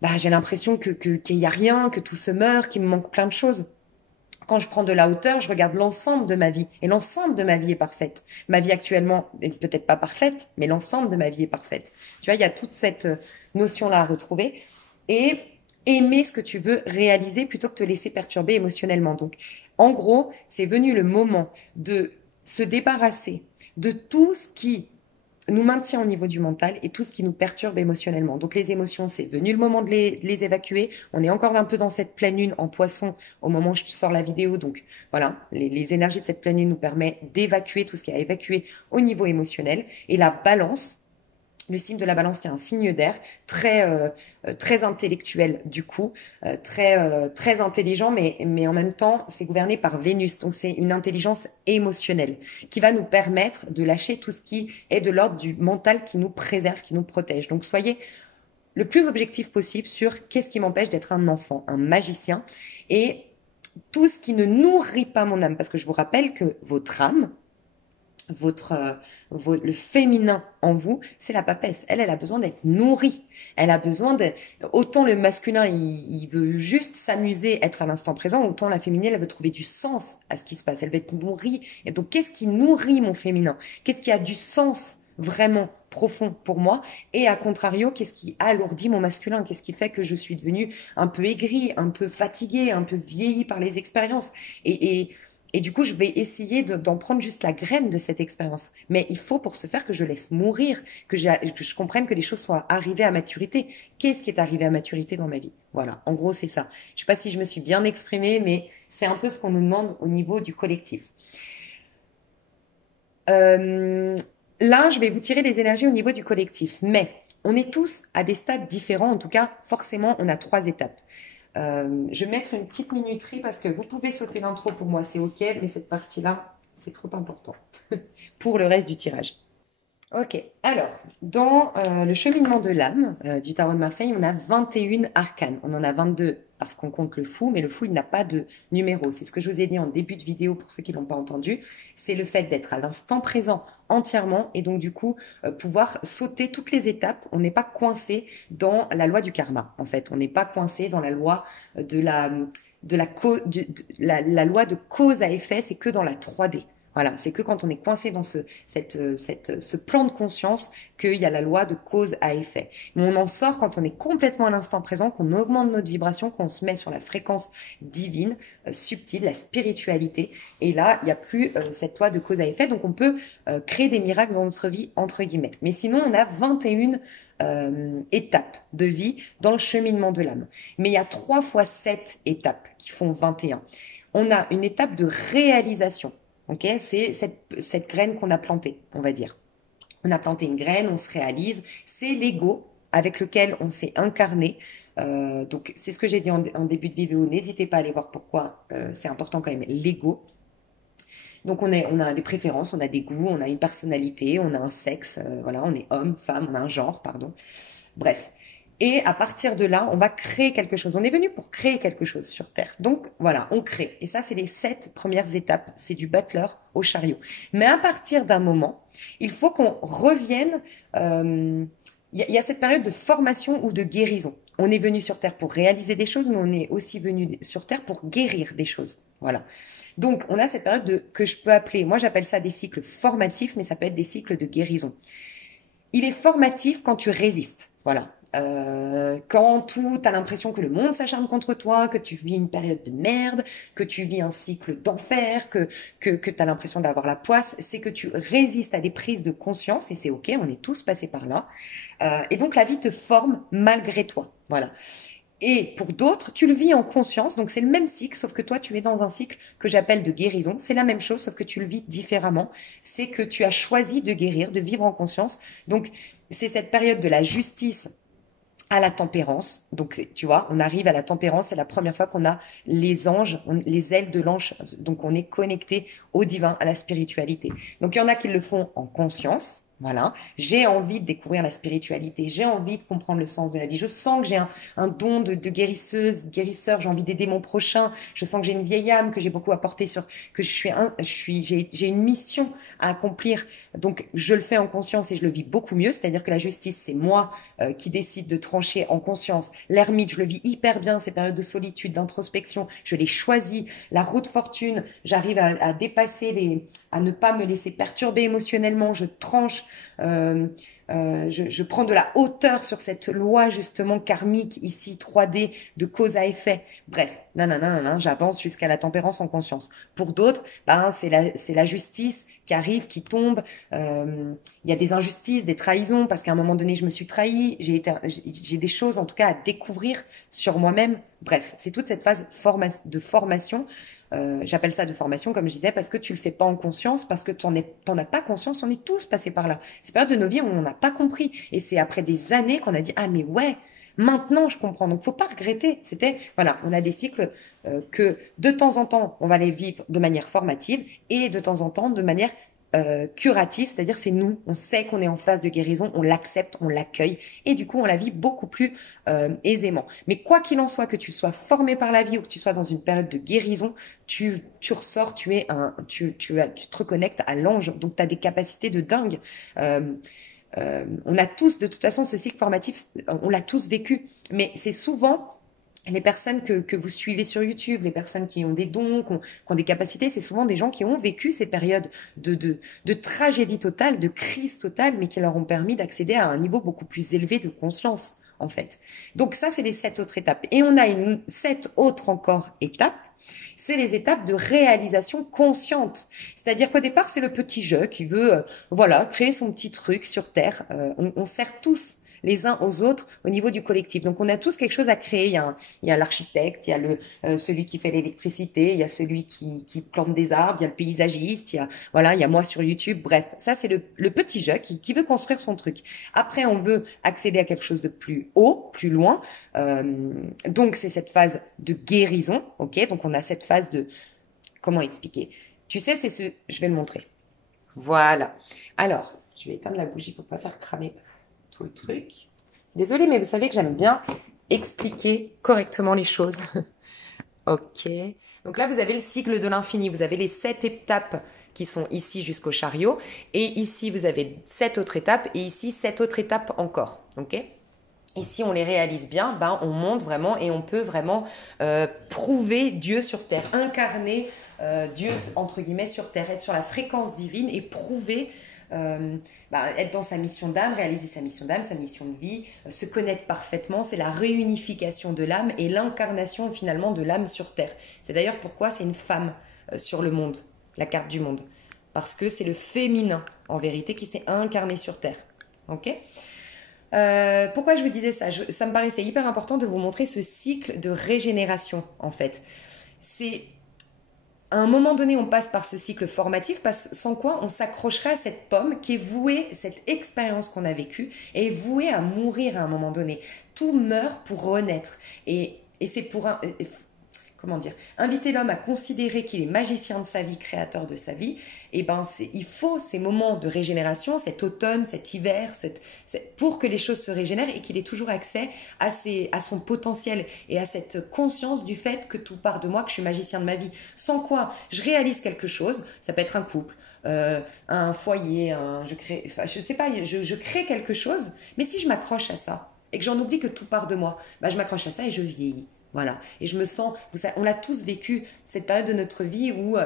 bah, j'ai l'impression qu'il y a rien, que tout se meurt, qu'il me manque plein de choses. Quand je prends de la hauteur, je regarde l'ensemble de ma vie. Et l'ensemble de ma vie est parfaite. Ma vie actuellement est peut-être pas parfaite, mais l'ensemble de ma vie est parfaite. Tu vois, il y a toute cette notion-là à retrouver. Et aimer ce que tu veux réaliser plutôt que te laisser perturber émotionnellement. Donc, en gros, c'est venu le moment de se débarrasser de tout ce qui nous maintient au niveau du mental et tout ce qui nous perturbe émotionnellement. Donc les émotions, c'est venu le moment de les évacuer. On est encore un peu dans cette pleine lune en poisson au moment où je sors la vidéo. Donc voilà, les énergies de cette pleine lune nous permettent d'évacuer tout ce qui a évacué au niveau émotionnel. Et la balance, le signe de la balance qui est un signe d'air, très intellectuel du coup, très intelligent, mais en même temps, c'est gouverné par Vénus. Donc c'est une intelligence émotionnelle qui va nous permettre de lâcher tout ce qui est de l'ordre du mental qui nous préserve, qui nous protège. Donc soyez le plus objectif possible sur qu'est-ce qui m'empêche d'être un enfant, un magicien, et tout ce qui ne nourrit pas mon âme. Parce que je vous rappelle que votre âme, le féminin en vous, c'est la papesse. Elle a besoin d'être nourrie. Elle a besoin de, autant le masculin, il veut juste s'amuser, être à l'instant présent, autant la féminine, elle veut trouver du sens à ce qui se passe. Elle veut être nourrie. Et donc, qu'est-ce qui nourrit mon féminin? Qu'est-ce qui a du sens vraiment profond pour moi? Et à contrario, qu'est-ce qui alourdit mon masculin? Qu'est-ce qui fait que je suis devenue un peu aigrie, un peu fatiguée, un peu vieillie par les expériences? Et du coup, je vais essayer d'en prendre juste la graine de cette expérience. Mais il faut pour ce faire que je laisse mourir, que je comprenne que les choses sont arrivées à maturité. Qu'est-ce qui est arrivé à maturité dans ma vie? Voilà, en gros, c'est ça. Je sais pas si je me suis bien exprimée, mais c'est un peu ce qu'on nous demande au niveau du collectif. Là, je vais vous tirer les énergies au niveau du collectif. Mais on est tous à des stades différents. En tout cas, forcément, on a 3 étapes. Je vais mettre une petite minuterie parce que vous pouvez sauter l'intro pour moi, c'est ok, mais cette partie-là, c'est trop important pour le reste du tirage. Ok, alors, dans le cheminement de l'âme du tarot de Marseille, on a 21 arcanes. On en a 22 parce qu'on compte le fou, mais le fou, il n'a pas de numéro. C'est ce que je vous ai dit en début de vidéo pour ceux qui l'ont pas entendu. C'est le fait d'être à l'instant présent entièrement et donc du coup pouvoir sauter toutes les étapes. On n'est pas coincé dans la loi du karma, en fait. On n'est pas coincé dans la loi la loi de cause à effet, c'est que dans la 3D. Voilà, c'est que quand on est coincé dans ce plan de conscience qu'il y a la loi de cause à effet. Mais on en sort quand on est complètement à l'instant présent, qu'on augmente notre vibration, qu'on se met sur la fréquence divine, subtile, la spiritualité. Et là, il n'y a plus cette loi de cause à effet. Donc on peut créer des miracles dans notre vie, entre guillemets. Mais sinon, on a 21 étapes de vie dans le cheminement de l'âme. Mais il y a 3 fois 7 étapes qui font 21. On a une étape de réalisation. Ok, c'est cette graine qu'on a plantée, on va dire. On a planté une graine, on se réalise. C'est l'ego avec lequel on s'est incarné. Donc, c'est ce que j'ai dit en début de vidéo. N'hésitez pas à aller voir pourquoi c'est important quand même, l'ego. Donc, on a des préférences, on a des goûts, on a une personnalité, on a un sexe. Voilà, on est homme, femme, on a un genre, pardon. Bref. Et à partir de là, on va créer quelque chose. On est venu pour créer quelque chose sur Terre. Donc voilà, on crée. Et ça, c'est les 7 premières étapes. C'est du battleur au chariot. Mais à partir d'un moment, il faut qu'on revienne. Il y a cette période de formation ou de guérison. On est venu sur Terre pour réaliser des choses, mais on est aussi venu sur Terre pour guérir des choses. Voilà. Donc, on a cette période que je peux appeler, moi j'appelle ça des cycles formatifs, mais ça peut être des cycles de guérison. Il est formatif quand tu résistes. Voilà. Quand t'as l'impression que le monde s'acharne contre toi, que tu vis une période de merde, que tu vis un cycle d'enfer, que t'as l'impression d'avoir la poisse, c'est que tu résistes à des prises de conscience et c'est ok, on est tous passés par là. Et donc la vie te forme malgré toi. Voilà. Et pour d'autres, tu le vis en conscience, donc c'est le même cycle, sauf que toi, tu es dans un cycle que j'appelle de guérison. C'est la même chose, sauf que tu le vis différemment. C'est que tu as choisi de guérir, de vivre en conscience. Donc, c'est cette période de la justice à la tempérance. Donc, tu vois, on arrive à la tempérance, c'est la première fois qu'on a les anges, les ailes de l'ange. Donc, on est connecté au divin, à la spiritualité. Donc, il y en a qui le font en conscience. Voilà, j'ai envie de découvrir la spiritualité, j'ai envie de comprendre le sens de la vie. Je sens que j'ai un don de guérisseuse, guérisseur, j'ai envie d'aider mon prochain. Je sens que j'ai une vieille âme, que j'ai beaucoup apporté que j'ai une mission à accomplir. Donc, je le fais en conscience et je le vis beaucoup mieux. C'est-à-dire que la justice, c'est moi qui décide de trancher en conscience. L'ermite, je le vis hyper bien, ces périodes de solitude, d'introspection, je les choisis. La roue de fortune, j'arrive à dépasser à ne pas me laisser perturber émotionnellement. Je tranche, je prends de la hauteur sur cette loi justement karmique ici 3D de cause à effet. Bref, j'avance jusqu'à la tempérance en conscience. Pour d'autres, c'est la justice qui arrive, qui tombe. Il y a des injustices, des trahisons, parce qu'à un moment donné, je me suis trahie. J'ai des choses, en tout cas, à découvrir sur moi-même. Bref, c'est toute cette phase de formation. J'appelle ça de formation, comme je disais, parce que tu le fais pas en conscience, parce que t'en as pas conscience. On est tous passés par là. C'est période de nos vies où on n'a pas compris. Et c'est après des années qu'on a dit, ah, mais ouais, maintenant je comprends. Donc, faut pas regretter. Voilà, on a des cycles que de temps en temps, on va les vivre de manière formative et de temps en temps de manière curative, c'est-à-dire c'est nous, on sait qu'on est en phase de guérison, on l'accepte, on l'accueille et du coup on la vit beaucoup plus aisément. Mais quoi qu'il en soit, que tu sois formé par la vie ou que tu sois dans une période de guérison, tu ressors, tu te reconnectes à l'ange, donc tu as des capacités de dingue. On a tous, de toute façon, ce cycle formatif, on l'a tous vécu, mais c'est souvent les personnes que vous suivez sur YouTube, les personnes qui ont des dons, qui ont des capacités, c'est souvent des gens qui ont vécu ces périodes de tragédie totale, de crise totale, mais qui leur ont permis d'accéder à un niveau beaucoup plus élevé de conscience, en fait. Donc ça, c'est les 7 autres étapes. Et on a 7 autres encore étapes. C'est les étapes de réalisation consciente. C'est-à-dire qu'au départ, c'est le petit je qui veut, créer son petit truc sur Terre. On sert tous les uns aux autres au niveau du collectif. Donc, on a tous quelque chose à créer. Il y a l'architecte, il y a celui qui fait l'électricité, il y a celui qui plante des arbres, il y a le paysagiste, il y a moi sur YouTube. Bref, ça, c'est le petit jeu qui veut construire son truc. Après, on veut accéder à quelque chose de plus haut, plus loin. Donc, c'est cette phase de guérison. Ok, donc on a cette phase de... Comment expliquer? Tu sais, je vais le montrer. Voilà. Alors, je vais éteindre la bougie pour pas faire cramer tout le truc. Désolée, mais vous savez que j'aime bien expliquer correctement les choses. Ok. Donc là, vous avez le cycle de l'infini. Vous avez les 7 étapes qui sont ici jusqu'au chariot. Et ici, vous avez 7 autres étapes. Et ici, 7 autres étapes encore. Ok. Et si on les réalise bien, on monte vraiment et on peut vraiment prouver Dieu sur Terre, incarner Dieu entre guillemets sur Terre, être sur la fréquence divine et prouver être dans sa mission d'âme, réaliser sa mission d'âme, sa mission de vie, se connaître parfaitement. C'est la réunification de l'âme et l'incarnation finalement de l'âme sur Terre. C'est d'ailleurs pourquoi c'est une femme sur le monde, la carte du monde. Parce que c'est le féminin en vérité qui s'est incarné sur Terre. Ok ? Pourquoi je vous disais ça? Ça me paraissait hyper important de vous montrer ce cycle de régénération en fait. À un moment donné, on passe par ce cycle formatif, sans quoi on s'accrocherait à cette pomme qui est vouée, cette expérience qu'on a vécue, est vouée à mourir à un moment donné. Tout meurt pour renaître. Et c'est pour comment dire, inviter l'homme à considérer qu'il est magicien de sa vie, créateur de sa vie, et ben il faut ces moments de régénération, cet automne, cet hiver, pour que les choses se régénèrent et qu'il ait toujours accès à son potentiel et à cette conscience du fait que tout part de moi, que je suis magicien de ma vie. Sans quoi je réalise quelque chose, ça peut être un couple, un foyer, je sais pas, je crée quelque chose, mais si je m'accroche à ça et que j'en oublie que tout part de moi, bah, je m'accroche à ça et je vieillis. Voilà. Et je me sens, on l'a tous vécu, cette période de notre vie où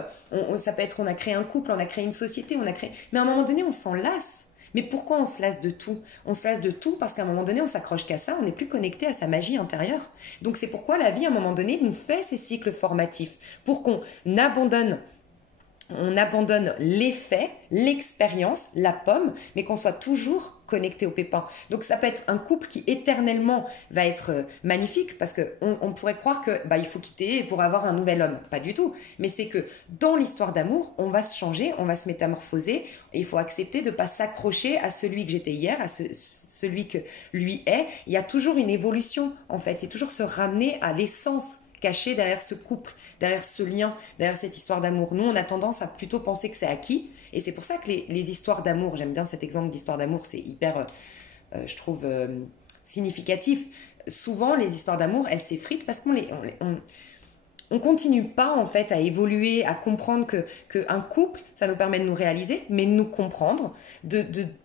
ça peut être, on a créé un couple, on a créé une société, mais à un moment donné, on s'en lasse. Mais pourquoi on se lasse de tout? On se lasse de tout parce qu'à un moment donné, on s'accroche qu'à ça, on n'est plus connecté à sa magie intérieure. Donc c'est pourquoi la vie, à un moment donné, nous fait ces cycles formatifs pour qu'on abandonne l'effet, l'expérience, la pomme, mais qu'on soit toujours connecté au pépin. Donc ça peut être un couple qui éternellement va être magnifique parce qu'on pourrait croire que il faut quitter pour avoir un nouvel homme. Pas du tout. Mais c'est que dans l'histoire d'amour, on va se changer, on va se métamorphoser et il faut accepter de ne pas s'accrocher à celui que j'étais hier, à celui que lui est. Il y a toujours une évolution en fait et toujours se ramener à l'essence caché derrière ce couple, derrière ce lien, derrière cette histoire d'amour. Nous, on a tendance à plutôt penser que c'est acquis. Et c'est pour ça que les histoires d'amour, j'aime bien cet exemple d'histoire d'amour, c'est hyper, je trouve, significatif. Souvent, les histoires d'amour, elles s'effritent parce on continue pas en fait à évoluer, à comprendre qu'un couple, ça nous permet de nous réaliser, mais de nous comprendre,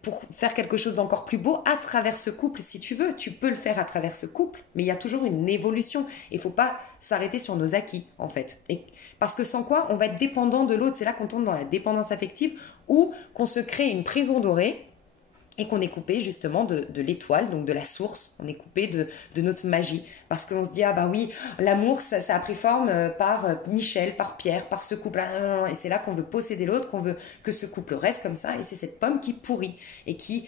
pour faire quelque chose d'encore plus beau à travers ce couple. Si tu veux, tu peux le faire à travers ce couple, mais il y a toujours une évolution. Il faut pas s'arrêter sur nos acquis en fait. Et parce que sans quoi, on va être dépendant de l'autre. C'est là qu'on tombe dans la dépendance affective ou qu'on se crée une prison dorée. Et qu'on est coupé justement de l'étoile, donc de la source, on est coupé de notre magie. Parce qu'on se dit, ah bah oui, l'amour, ça a pris forme par Michel, par Pierre, par ce couple-là. Et c'est là qu'on veut posséder l'autre, qu'on veut que ce couple reste comme ça. Et c'est cette pomme qui pourrit et qui,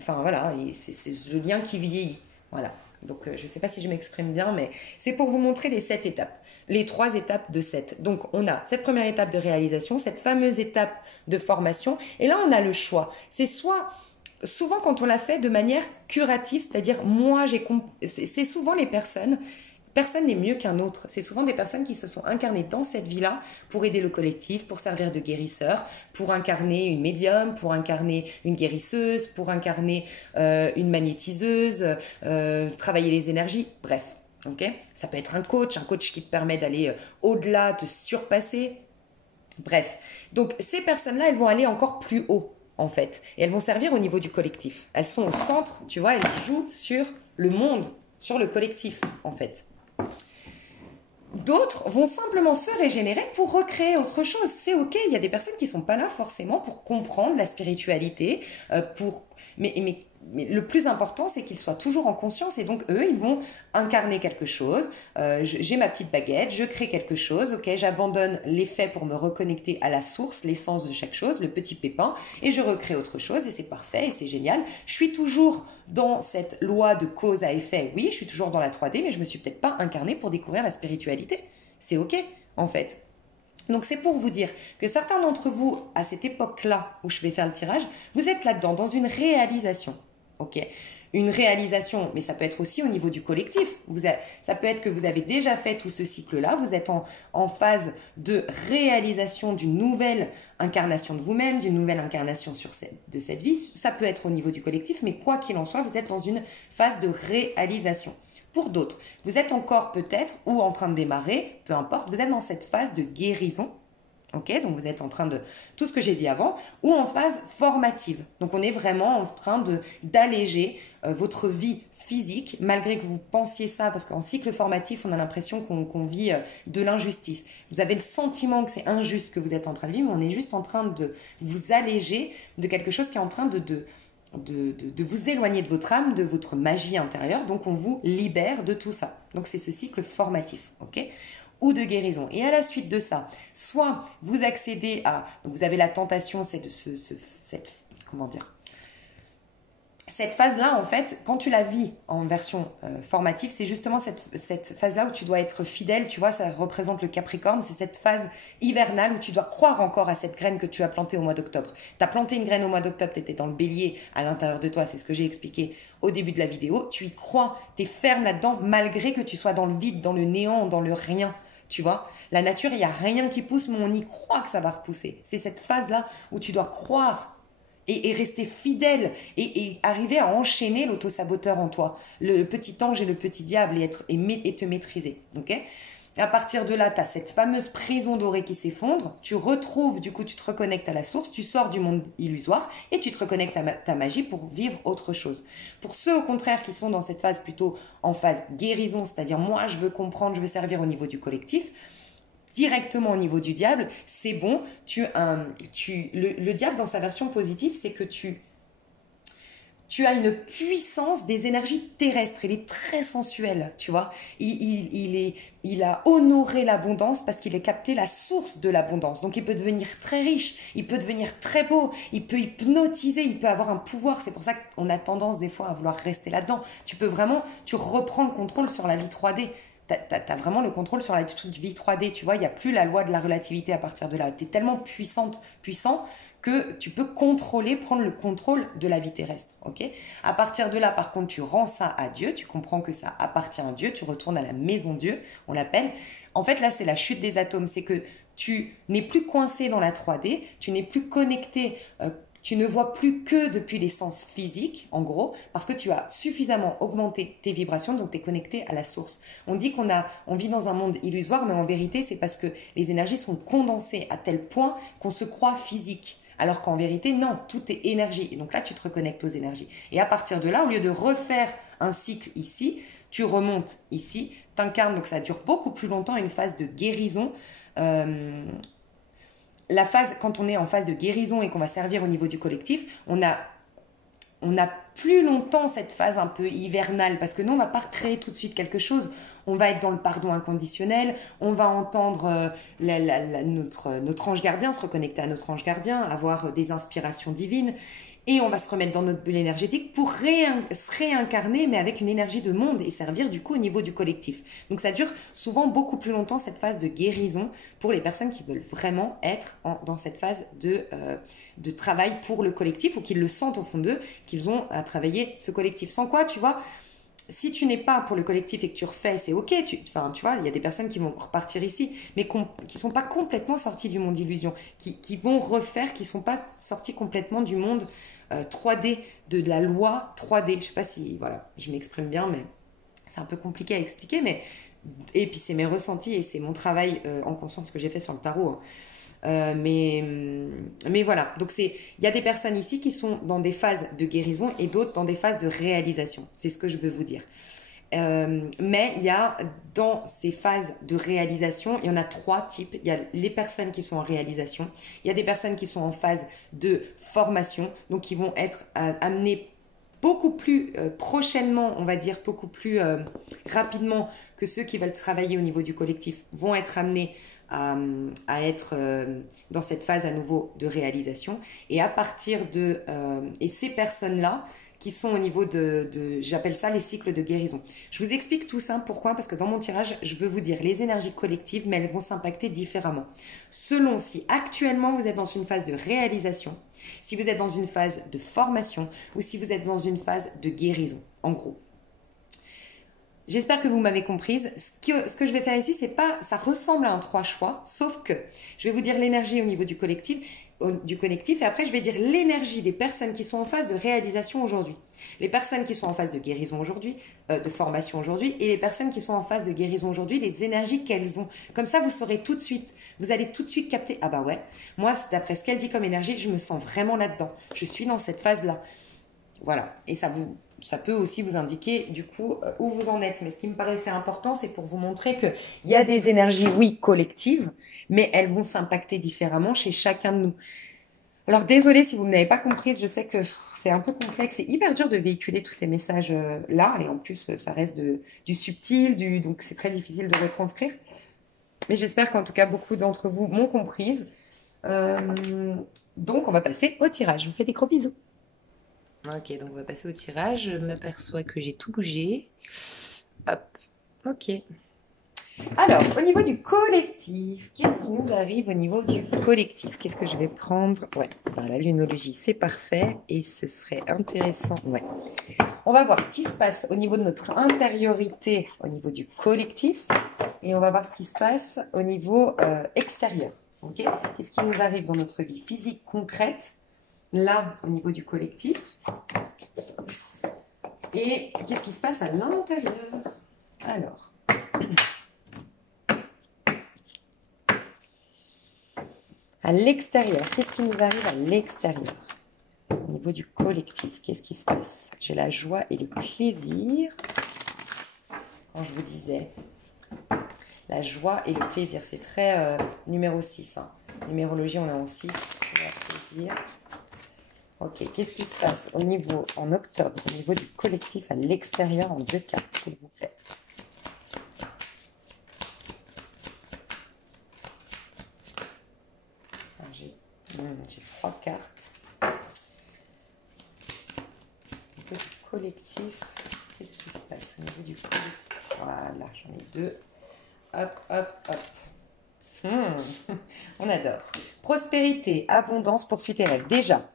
enfin voilà, et c'est le lien qui vieillit. Voilà. Donc je ne sais pas si je m'exprime bien, mais c'est pour vous montrer les 7 étapes. Les 3 étapes de 7. Donc on a cette première étape de réalisation, cette fameuse étape de formation. Et là, on a le choix. C'est soit... Souvent, quand on l'a fait de manière curative, c'est-à-dire c'est souvent les personne n'est mieux qu'un autre. C'est souvent des personnes qui se sont incarnées dans cette vie-là pour aider le collectif, pour servir de guérisseur, pour incarner une médium, pour incarner une guérisseuse, pour incarner une magnétiseuse, travailler les énergies, bref. Okay, ça peut être un coach qui te permet d'aller au-delà, te surpasser. Bref, donc ces personnes-là, elles vont aller encore plus haut. En fait, et elles vont servir au niveau du collectif. Elles sont au centre, tu vois, elles jouent sur le monde, sur le collectif, en fait. D'autres vont simplement se régénérer pour recréer autre chose. C'est ok, il y a des personnes qui ne sont pas là forcément pour comprendre la spiritualité, mais le plus important, c'est qu'ils soient toujours en conscience et donc eux, ils vont incarner quelque chose. J'ai ma petite baguette, je crée quelque chose, ok, j'abandonne l'effet pour me reconnecter à la source, l'essence de chaque chose, le petit pépin, et je recrée autre chose et c'est parfait et c'est génial. Je suis toujours dans cette loi de cause à effet. Oui, je suis toujours dans la 3D, mais je me suis peut-être pas incarnée pour découvrir la spiritualité. C'est ok, en fait. Donc c'est pour vous dire que certains d'entre vous, à cette époque-là où je vais faire le tirage, vous êtes là-dedans, dans une réalisation. Ok, une réalisation, mais ça peut être aussi au niveau du collectif. Ça peut être que vous avez déjà fait tout ce cycle-là, vous êtes en phase de réalisation d'une nouvelle incarnation de vous-même, d'une nouvelle incarnation de cette vie. Ça peut être au niveau du collectif, mais quoi qu'il en soit, vous êtes dans une phase de réalisation. Pour d'autres, vous êtes encore peut-être ou en train de démarrer, peu importe, vous êtes dans cette phase de guérison. Ok, donc vous êtes en train de, tout ce que j'ai dit avant, ou en phase formative. Donc on est vraiment en train d'alléger votre vie physique, malgré que vous pensiez ça, parce qu'en cycle formatif, on a l'impression qu'on vit de l'injustice. Vous avez le sentiment que c'est injuste que vous êtes en train de vivre, mais on est juste en train de vous alléger de quelque chose qui est en train de vous éloigner de votre âme, de votre magie intérieure. Donc on vous libère de tout ça. Donc c'est ce cycle formatif, ok, ou de guérison. Et à la suite de ça, soit vous accédez à, vous avez la tentation, c'est de comment dire, cette phase-là, en fait, quand tu la vis en version formative, c'est justement cette phase-là où tu dois être fidèle, tu vois, ça représente le Capricorne, c'est cette phase hivernale où tu dois croire encore à cette graine que tu as plantée au mois d'octobre. Tu as planté une graine au mois d'octobre, tu étais dans le bélier à l'intérieur de toi, c'est ce que j'ai expliqué au début de la vidéo, tu y crois, tu es ferme là-dedans, malgré que tu sois dans le vide, dans le néant, dans le rien. tu vois. La nature, il n'y a rien qui pousse, mais on y croit que ça va repousser. C'est cette phase-là où tu dois croire et rester fidèle et arriver à enchaîner l'auto-saboteur en toi, le petit ange et le petit diable et te maîtriser, ok. À partir de là, tu as cette fameuse prison dorée qui s'effondre, tu retrouves, du coup, tu te reconnectes à la source, tu sors du monde illusoire et tu te reconnectes à ta magie pour vivre autre chose. Pour ceux, au contraire, qui sont dans cette phase plutôt en phase guérison, c'est-à-dire moi, je veux comprendre, je veux servir au niveau du collectif, directement au niveau du diable, c'est bon, le diable dans sa version positive, c'est que tu as une puissance des énergies terrestres. Il est très sensuel, tu vois. Il a honoré l'abondance parce qu'il a capté la source de l'abondance. Donc, il peut devenir très riche, il peut devenir très beau, il peut hypnotiser, il peut avoir un pouvoir. C'est pour ça qu'on a tendance des fois à vouloir rester là-dedans. Tu reprends le contrôle sur la vie 3D. T'as vraiment le contrôle sur la vie 3D, tu vois. Il n'y a plus la loi de la relativité à partir de là. Tu es tellement puissant que tu peux prendre le contrôle de la vie terrestre, ok. À partir de là, par contre, tu rends ça à Dieu, tu comprends que ça appartient à Dieu, tu retournes à la maison Dieu, on l'appelle. En fait, là, c'est la chute des atomes, c'est que tu n'es plus coincé dans la 3D, tu n'es plus connecté, tu ne vois plus que depuis les sens physiques, en gros, parce que tu as suffisamment augmenté tes vibrations, donc tu es connecté à la source. On dit on vit dans un monde illusoire, mais en vérité, c'est parce que les énergies sont condensées à tel point qu'on se croit physique. Alors qu'en vérité, non, tout est énergie. Et donc là, tu te reconnectes aux énergies. Et à partir de là, au lieu de refaire un cycle ici, tu remontes ici, t'incarnes, donc ça dure beaucoup plus longtemps, une phase de guérison. La phase, quand on est en phase de guérison et qu'on va servir au niveau du collectif, on a plus longtemps cette phase un peu hivernale, parce que nous, on va pas recréer tout de suite quelque chose. On va être dans le pardon inconditionnel, on va entendre notre ange gardien, se reconnecter à notre ange gardien, avoir des inspirations divines, et on va se remettre dans notre bulle énergétique pour se réincarner, mais avec une énergie de monde et servir du coup au niveau du collectif. Donc ça dure souvent beaucoup plus longtemps, cette phase de guérison, pour les personnes qui veulent vraiment être dans cette phase de travail pour le collectif, ou qu'ils le sentent au fond d'eux, qu'ils ont à travailler ce collectif. Sans quoi, tu vois, si tu n'es pas pour le collectif et que tu refais, c'est ok. Tu vois, il y a des personnes qui vont repartir ici, mais qui ne sont pas complètement sorties du monde d'illusion, qui vont refaire, qui ne sont pas sortis complètement du monde 3D, de la loi 3D. Je ne sais pas si voilà, je m'exprime bien, mais c'est un peu compliqué à expliquer. Et puis c'est mes ressentis et c'est mon travail en conscience que j'ai fait sur le tarot. Mais voilà, donc il y a des personnes ici qui sont dans des phases de guérison et d'autres dans des phases de réalisation. C'est ce que je veux vous dire. Mais il y a dans ces phases de réalisation, il y en a 3 types. Il y a les personnes qui sont en réalisation, il y a des personnes qui sont en phase de formation, donc qui vont être amenées beaucoup plus prochainement, on va dire, beaucoup plus rapidement que ceux qui veulent travailler au niveau du collectif vont être amenés à être dans cette phase à nouveau de réalisation. Et à partir et ces personnes-là, qui sont au niveau j'appelle ça les cycles de guérison. Je vous explique tout ça, pourquoi? Parce que dans mon tirage, je veux vous dire les énergies collectives, mais elles vont s'impacter différemment. Selon si actuellement vous êtes dans une phase de réalisation, si vous êtes dans une phase de formation, ou si vous êtes dans une phase de guérison, en gros. J'espère que vous m'avez comprise. Ce que je vais faire ici, ça ressemble à un 3 choix, sauf que je vais vous dire l'énergie au niveau du collectif, et après je vais dire l'énergie des personnes qui sont en phase de réalisation aujourd'hui. Les personnes qui sont en phase de guérison aujourd'hui, de formation aujourd'hui, et les personnes qui sont en phase de guérison aujourd'hui, les énergies qu'elles ont. Comme ça, vous saurez tout de suite, vous allez tout de suite capter, ah bah ouais, moi d'après ce qu'elle dit comme énergie, je me sens vraiment là-dedans. Je suis dans cette phase-là. Voilà, et ça peut aussi vous indiquer du coup où vous en êtes. Mais ce qui me paraissait important, c'est pour vous montrer qu'il y a des énergies, oui, collectives, mais elles vont s'impacter différemment chez chacun de nous. Alors désolée si vous ne m'avez pas comprise, je sais que c'est un peu complexe, c'est hyper dur de véhiculer tous ces messages-là, et en plus ça reste du subtil, donc c'est très difficile de retranscrire. Mais j'espère qu'en tout cas beaucoup d'entre vous m'ont comprise. Donc on va passer au tirage. Je vous fais des gros bisous. Ok, donc on va passer au tirage. Je m'aperçois que j'ai tout bougé. Hop, ok. Alors, au niveau du collectif, qu'est-ce qui nous arrive au niveau du collectif? Qu'est-ce que je vais prendre? Ouais, la lunologie, c'est parfait. Et ce serait intéressant. Ouais. On va voir ce qui se passe au niveau de notre intériorité, au niveau du collectif. et on va voir ce qui se passe au niveau extérieur. Okay, qu'est-ce qui nous arrive dans notre vie physique concrète, là, au niveau du collectif. Et qu'est-ce qui se passe à l'intérieur? Alors, à l'extérieur, qu'est-ce qui nous arrive à l'extérieur? Au niveau du collectif, qu'est-ce qui se passe? J'ai la joie et le plaisir. Quand je vous disais, la joie et le plaisir, c'est très numéro 6. Hein. Numérologie, on est en 6. Plaisir. Ok, qu'est-ce qui se passe au niveau, en octobre, au niveau du collectif à l'extérieur en 2 cartes, s'il vous plaît? J'ai 3 cartes. Au niveau du collectif, qu'est-ce qui se passe au niveau du collectif? Voilà, j'en ai 2. Hop, hop, hop. On adore. Prospérité, abondance, poursuite et rêve. Déjà,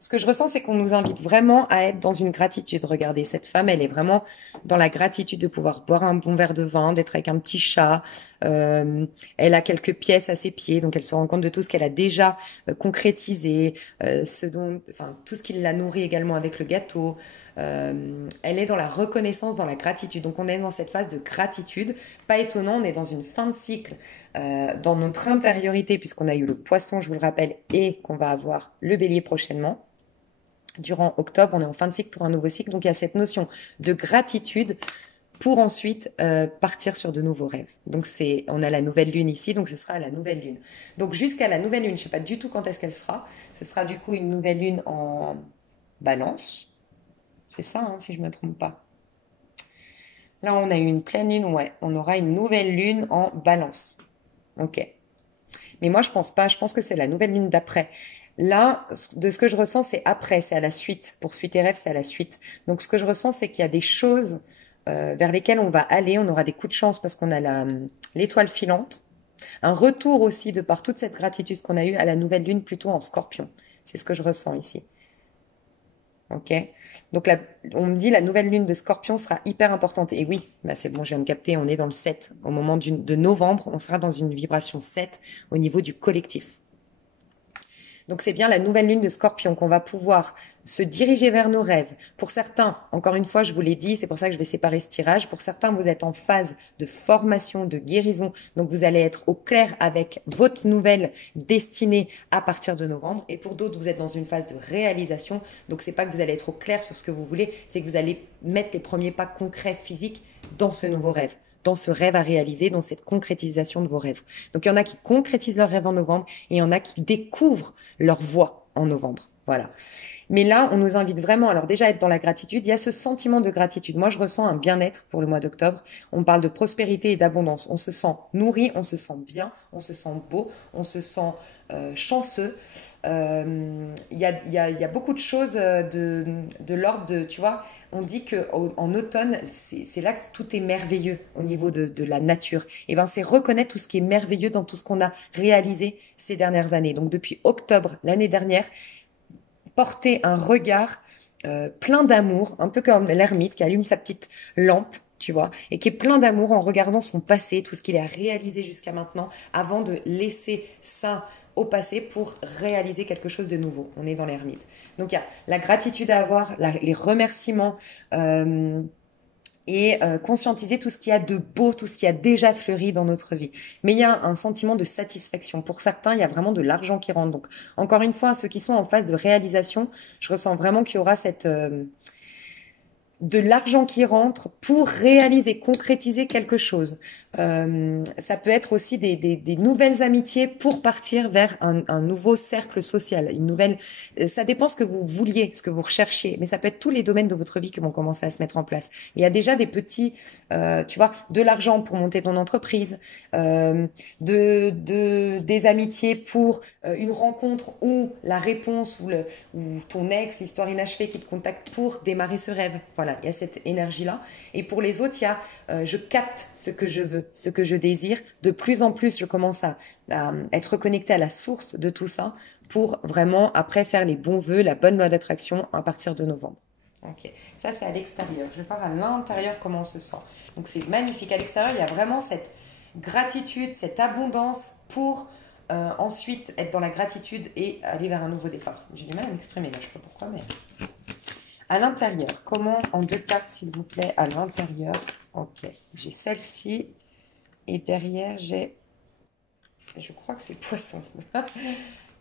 ce que je ressens, c'est qu'on nous invite vraiment à être dans une gratitude. Regardez, cette femme, elle est vraiment dans la gratitude de pouvoir boire un bon verre de vin, d'être avec un petit chat. Elle a quelques pièces à ses pieds, donc elle se rend compte de tout ce qu'elle a déjà concrétisé, tout ce qui la nourrit également avec le gâteau. Elle est dans la reconnaissance, dans la gratitude. Donc on est dans cette phase de gratitude. Pas étonnant, on est dans une fin de cycle dans notre intériorité, puisqu'on a eu le poisson, je vous le rappelle, et qu'on va avoir le bélier prochainement. Durant octobre, on est en fin de cycle pour un nouveau cycle. Donc, il y a cette notion de gratitude pour ensuite partir sur de nouveaux rêves. Donc, on a la nouvelle lune ici, donc ce sera à la nouvelle lune. Donc, jusqu'à la nouvelle lune, je ne sais pas du tout quand est-ce qu'elle sera. Ce sera du coup une nouvelle lune en balance. C'est ça, hein, si je ne me trompe pas. Là, on a eu une pleine lune, ouais. On aura une nouvelle lune en balance. Ok. Mais moi, je pense pas. Je pense que c'est la nouvelle lune d'après. Là, de ce que je ressens, c'est après, c'est à la suite. Pour suite et rêve, c'est à la suite. Donc, ce que je ressens, c'est qu'il y a des choses vers lesquelles on va aller. On aura des coups de chance parce qu'on a l'étoile filante. Un retour aussi de par toute cette gratitude qu'on a eue à la nouvelle lune, plutôt en scorpion. C'est ce que je ressens ici. Ok. Donc, on me dit la nouvelle lune de scorpion sera hyper importante. Et oui, bah c'est bon, je viens de capter, on est dans le 7. Au moment de novembre, on sera dans une vibration 7 au niveau du collectif. Donc, c'est bien la nouvelle lune de Scorpion qu'on va pouvoir se diriger vers nos rêves. Pour certains, encore une fois, je vous l'ai dit, c'est pour ça que je vais séparer ce tirage. Pour certains, vous êtes en phase de formation, de guérison. Donc, vous allez être au clair avec votre nouvelle destinée à partir de novembre. Et pour d'autres, vous êtes dans une phase de réalisation. Donc, c'est pas que vous allez être au clair sur ce que vous voulez, c'est que vous allez mettre les premiers pas concrets physiques dans ce nouveau rêve, dans ce rêve à réaliser, dans cette concrétisation de vos rêves. Donc, il y en a qui concrétisent leurs rêves en novembre et il y en a qui découvrent leur voie en novembre. Voilà. Mais là, on nous invite vraiment, alors déjà, à être dans la gratitude. Il y a ce sentiment de gratitude. Moi, je ressens un bien-être pour le mois d'octobre. On parle de prospérité et d'abondance. On se sent nourri, on se sent bien, on se sent beau, on se sent chanceux. Il y a beaucoup de choses de l'ordre de, tu vois, on dit qu'en automne, c'est là que tout est merveilleux au niveau de la nature. Et ben, c'est reconnaître tout ce qui est merveilleux dans tout ce qu'on a réalisé ces dernières années. Donc, depuis octobre l'année dernière, porter un regard plein d'amour, un peu comme l'ermite qui allume sa petite lampe, tu vois, et qui est plein d'amour en regardant son passé, tout ce qu'il a réalisé jusqu'à maintenant, avant de laisser ça au passé pour réaliser quelque chose de nouveau. On est dans l'ermite. Donc, il y a la gratitude à avoir, les remerciements et conscientiser tout ce qu'il y a de beau, tout ce qui a déjà fleuri dans notre vie. Mais il y a un sentiment de satisfaction. Pour certains, il y a vraiment de l'argent qui rentre. Donc, encore une fois, ceux qui sont en phase de réalisation, je ressens vraiment qu'il y aura de l'argent qui rentre pour réaliser, concrétiser quelque chose. Ça peut être aussi des nouvelles amitiés pour partir vers un nouveau cercle social, une nouvelle. Ça dépend ce que vous vouliez, ce que vous recherchiez, mais ça peut être tous les domaines de votre vie qui vont commencer à se mettre en place. Il y a déjà des petits, tu vois, de l'argent pour monter ton entreprise, des amitiés pour une rencontre ou la réponse ou ton ex, l'histoire inachevée qui te contacte pour démarrer ce rêve. Voilà, il y a cette énergie-là. Et pour les autres, il y a je capte ce que je veux, ce que je désire. De plus en plus, je commence à être reconnectée à la source de tout ça pour vraiment après faire les bons vœux, la bonne loi d'attraction à partir de novembre. Ok, ça c'est à l'extérieur. Je vais voir à l'intérieur comment on se sent. Donc c'est magnifique. À l'extérieur, il y a vraiment gratitude, cette abondance pour ensuite être dans la gratitude et aller vers un nouveau départ. J'ai du mal à m'exprimer là, je ne sais pas pourquoi, mais... À l'intérieur, comment en 2 cartes s'il vous plaît, à l'intérieur. Ok, j'ai celle-ci et derrière j'ai, je crois que c'est poisson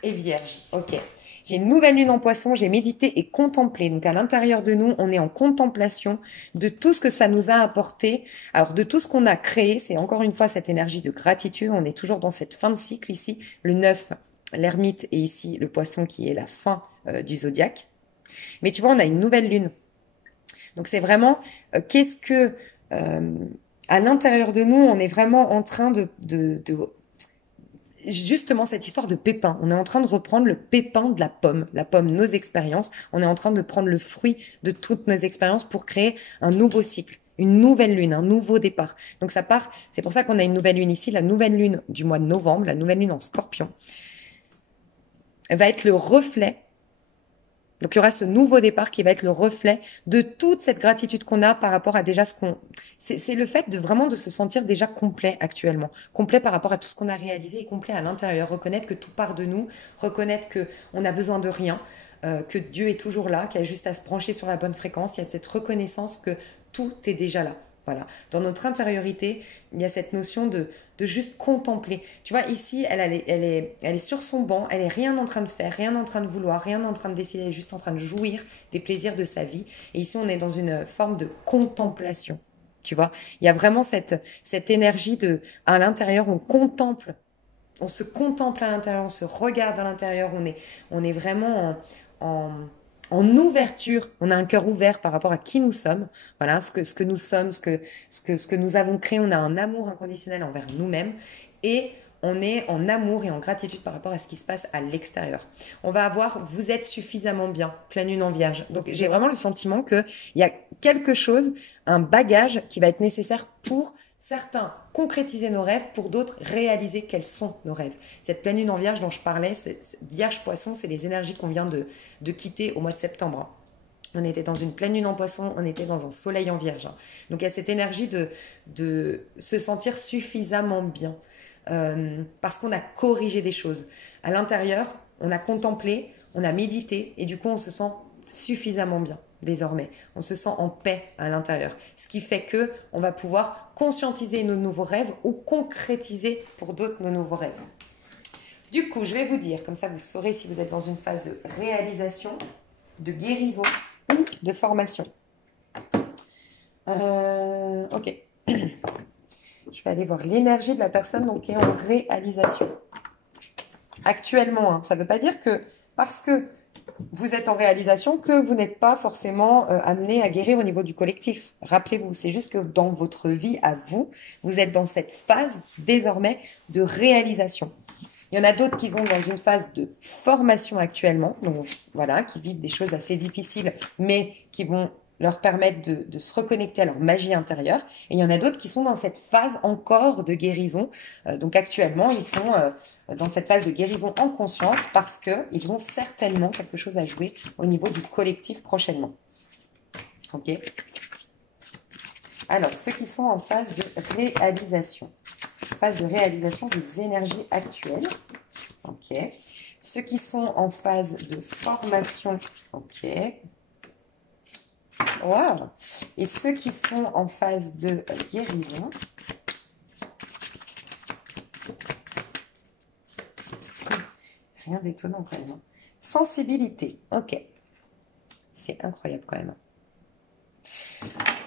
et vierge. Ok, j'ai une nouvelle lune en poisson, j'ai médité et contemplé. Donc à l'intérieur de nous, on est en contemplation de tout ce que ça nous a apporté. Alors de tout ce qu'on a créé, c'est encore une fois cette énergie de gratitude. On est toujours dans cette fin de cycle ici, le 9, l'ermite et ici le poisson qui est la fin du zodiaque. Mais tu vois, on a une nouvelle lune. Donc c'est vraiment, qu'est-ce que, à l'intérieur de nous, on est vraiment en train de justement cette histoire de pépin. On est en train de reprendre le pépin de la pomme, nos expériences. On est en train de prendre le fruit de toutes nos expériences pour créer un nouveau cycle, une nouvelle lune, un nouveau départ. Donc ça part, c'est pour ça qu'on a une nouvelle lune ici, la nouvelle lune du mois de novembre, la nouvelle lune en Scorpion, va être le reflet. Donc, il y aura ce nouveau départ qui va être le reflet de toute cette gratitude qu'on a par rapport à déjà ce qu'on... C'est le fait de vraiment de se sentir déjà complet actuellement. Complet par rapport à tout ce qu'on a réalisé et complet à l'intérieur. Reconnaître que tout part de nous. Reconnaître qu'on n'a besoin de rien. Que Dieu est toujours là. Qu'il y a juste à se brancher sur la bonne fréquence. Il y a cette reconnaissance que tout est déjà là. Voilà. Dans notre intériorité, il y a cette notion de juste contempler. Tu vois, ici, elle est sur son banc, elle est rien en train de faire, rien en train de vouloir, rien en train de décider, elle est juste en train de jouir des plaisirs de sa vie. Et ici, on est dans une forme de contemplation. Tu vois, il y a vraiment cette énergie à l'intérieur, on contemple, on se contemple à l'intérieur, on se regarde à l'intérieur, on est vraiment en ouverture, on a un cœur ouvert par rapport à qui nous sommes, voilà, ce que nous sommes, ce que nous avons créé, on a un amour inconditionnel envers nous-mêmes et on est en amour et en gratitude par rapport à ce qui se passe à l'extérieur. On va avoir, vous êtes suffisamment bien, pleine lune en vierge. Donc j'ai vraiment le sentiment qu'il y a quelque chose, un bagage qui va être nécessaire pour certains concrétiser nos rêves, pour d'autres réaliser quels sont nos rêves. Cette pleine lune en vierge dont je parlais, vierge poisson, c'est les énergies qu'on vient de quitter au mois de septembre. On était dans une pleine lune en poisson, on était dans un soleil en vierge. Donc il y a cette énergie de se sentir suffisamment bien. Parce qu'on a corrigé des choses. À l'intérieur, on a contemplé, on a médité et du coup on se sent suffisamment bien désormais. On se sent en paix à l'intérieur. Ce qui fait que on va pouvoir conscientiser nos nouveaux rêves ou concrétiser pour d'autres nos nouveaux rêves. Du coup, je vais vous dire, comme ça vous saurez si vous êtes dans une phase de réalisation, de guérison ou de formation. Ok. Je vais aller voir l'énergie de la personne donc, qui est en réalisation. Actuellement, hein, ça ne veut pas dire que parce que vous êtes en réalisation que vous n'êtes pas forcément amené à guérir au niveau du collectif. Rappelez-vous, c'est juste que dans votre vie à vous, vous êtes dans cette phase désormais de réalisation. Il y en a d'autres qui sont dans une phase de formation actuellement, donc voilà, qui vivent des choses assez difficiles, mais qui vont leur permettre de se reconnecter à leur magie intérieure. Et il y en a d'autres qui sont dans cette phase encore de guérison. Donc actuellement, ils sont dans cette phase de guérison en conscience parce qu'ils ont certainement quelque chose à jouer au niveau du collectif prochainement. Ok. Alors, ceux qui sont en phase de réalisation. Phase de réalisation des énergies actuelles. Ok. Ceux qui sont en phase de formation. Ok. Wow. Et ceux qui sont en phase de guérison. Rien d'étonnant quand même. Sensibilité. Ok. C'est incroyable quand même.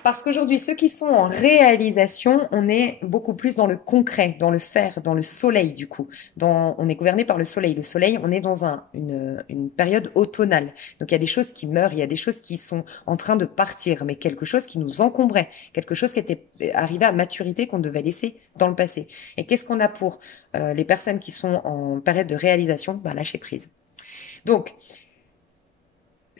Parce qu'aujourd'hui, ceux qui sont en réalisation, on est beaucoup plus dans le concret, dans le faire, dans le soleil du coup. On est gouverné par le soleil. Le soleil, on est dans une période automnale. Donc il y a des choses qui meurent, il y a des choses qui sont en train de partir, mais quelque chose qui nous encombrait, quelque chose qui était arrivé à maturité qu'on devait laisser dans le passé. Et qu'est-ce qu'on a pour les personnes qui sont en période de réalisation? Ben, lâcher prise. Donc,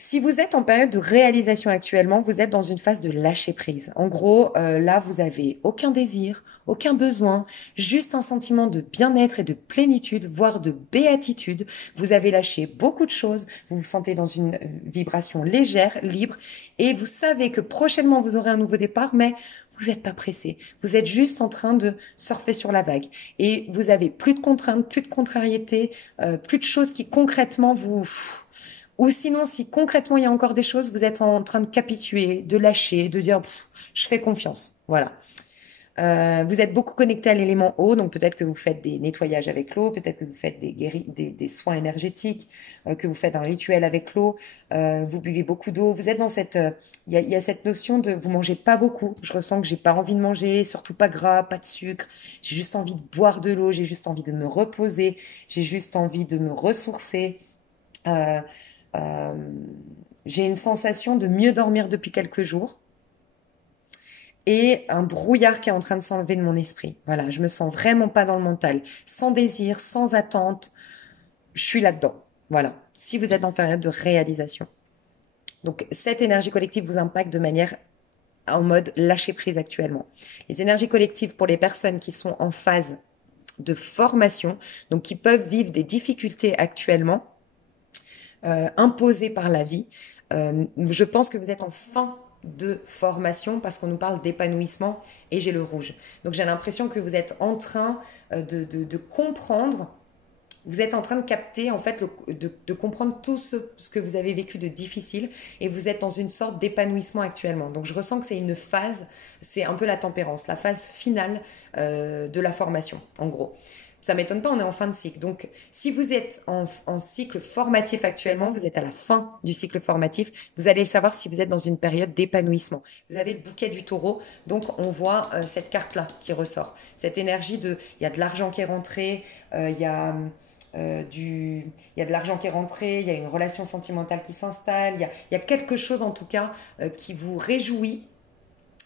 si vous êtes en période de réalisation actuellement, vous êtes dans une phase de lâcher prise. En gros, là, vous avez aucun désir, aucun besoin, juste un sentiment de bien-être et de plénitude, voire de béatitude. Vous avez lâché beaucoup de choses, vous vous sentez dans une vibration légère, libre, et vous savez que prochainement, vous aurez un nouveau départ, mais vous n'êtes pas pressé. Vous êtes juste en train de surfer sur la vague. Et vous avez plus de contraintes, plus de contrariétés, plus de choses qui concrètement vous... Ou sinon, si concrètement il y a encore des choses, vous êtes en train de capituler, de lâcher, de dire je fais confiance. Voilà. Vous êtes beaucoup connecté à l'élément eau, donc peut-être que vous faites des nettoyages avec l'eau, peut-être que vous faites des soins énergétiques, que vous faites un rituel avec l'eau, vous buvez beaucoup d'eau. Vous êtes dans cette, il y a cette notion de vous mangez pas beaucoup. Je ressens que j'ai pas envie de manger, surtout pas gras, pas de sucre. J'ai juste envie de boire de l'eau, j'ai juste envie de me reposer, j'ai juste envie de me ressourcer. Euh, euh, j'ai une sensation de mieux dormir depuis quelques jours. Et un brouillard qui est en train de s'enlever de mon esprit. Voilà, je me sens vraiment pas dans le mental, sans désir, sans attente. Je suis là-dedans. Voilà, si vous êtes en période de réalisation. Donc, cette énergie collective vous impacte de manière en mode lâcher prise actuellement. Les énergies collectives pour les personnes qui sont en phase de formation, donc qui peuvent vivre des difficultés actuellement, imposées par la vie, je pense que vous êtes en fin de formation parce qu'on nous parle d'épanouissement et j'ai le rouge. Donc j'ai l'impression que vous êtes en train de comprendre, vous êtes en train de capter en fait, de comprendre tout ce que vous avez vécu de difficile et vous êtes dans une sorte d'épanouissement actuellement. Donc je ressens que c'est une phase, c'est un peu la tempérance, la phase finale de la formation en gros. Ça m'étonne pas, on est en fin de cycle. Donc, si vous êtes en cycle formatif actuellement, vous êtes à la fin du cycle formatif, vous allez savoir si vous êtes dans une période d'épanouissement. Vous avez le bouquet du taureau, donc on voit cette carte-là qui ressort. Cette énergie il y a de l'argent qui est rentré, il y a de l'argent qui est rentré, il y a une relation sentimentale qui s'installe, il y a quelque chose en tout cas qui vous réjouit.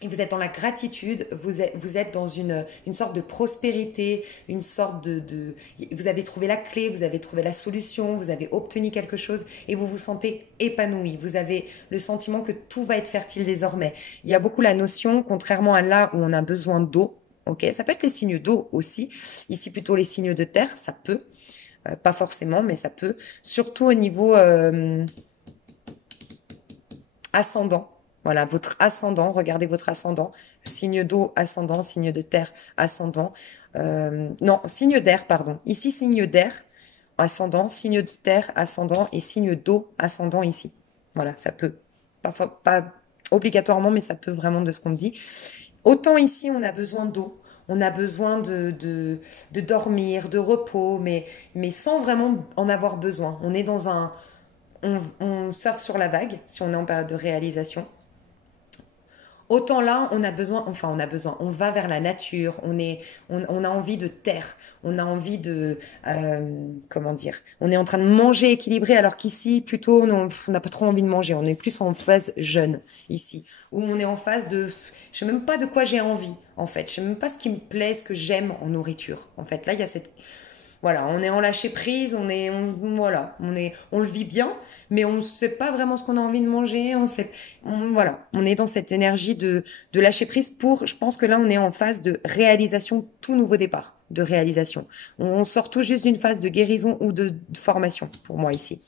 Et vous êtes dans la gratitude, vous êtes dans une sorte de prospérité, une sorte vous avez trouvé la clé, vous avez trouvé la solution, vous avez obtenu quelque chose et vous vous sentez épanoui. Vous avez le sentiment que tout va être fertile désormais. Il y a beaucoup la notion, contrairement à là où on a besoin d'eau, ok, ça peut être les signes d'eau aussi, ici plutôt les signes de terre, ça peut, pas forcément, mais ça peut, surtout au niveau ascendant. Voilà, votre ascendant, regardez votre ascendant, signe d'eau, ascendant, signe de terre, ascendant. Non, signe d'air, pardon. Ici, signe d'air, ascendant, signe de terre, ascendant et signe d'eau, ascendant ici. Voilà, ça peut. Pas obligatoirement, mais ça peut vraiment de ce qu'on me dit. Autant ici, on a besoin d'eau, on a besoin de dormir, de repos, mais sans vraiment en avoir besoin. On est dans on surfe sur la vague, si on est en période de réalisation. Autant là, on va vers la nature, on a envie de terre, on a envie comment dire, on est en train de manger équilibré, alors qu'ici, plutôt, on n'a pas trop envie de manger, on est plus en phase jeûne, ici, où on est en phase je sais même pas de quoi j'ai envie, en fait, je sais même pas ce qui me plaît, ce que j'aime en nourriture, en fait, là, il y a voilà, on est en lâcher prise, voilà, on le vit bien, mais on ne sait pas vraiment ce qu'on a envie de manger, voilà, on est dans cette énergie de lâcher prise je pense que là on est en phase de réalisation, tout nouveau départ de réalisation. On sort tout juste d'une phase de guérison ou de formation pour moi ici.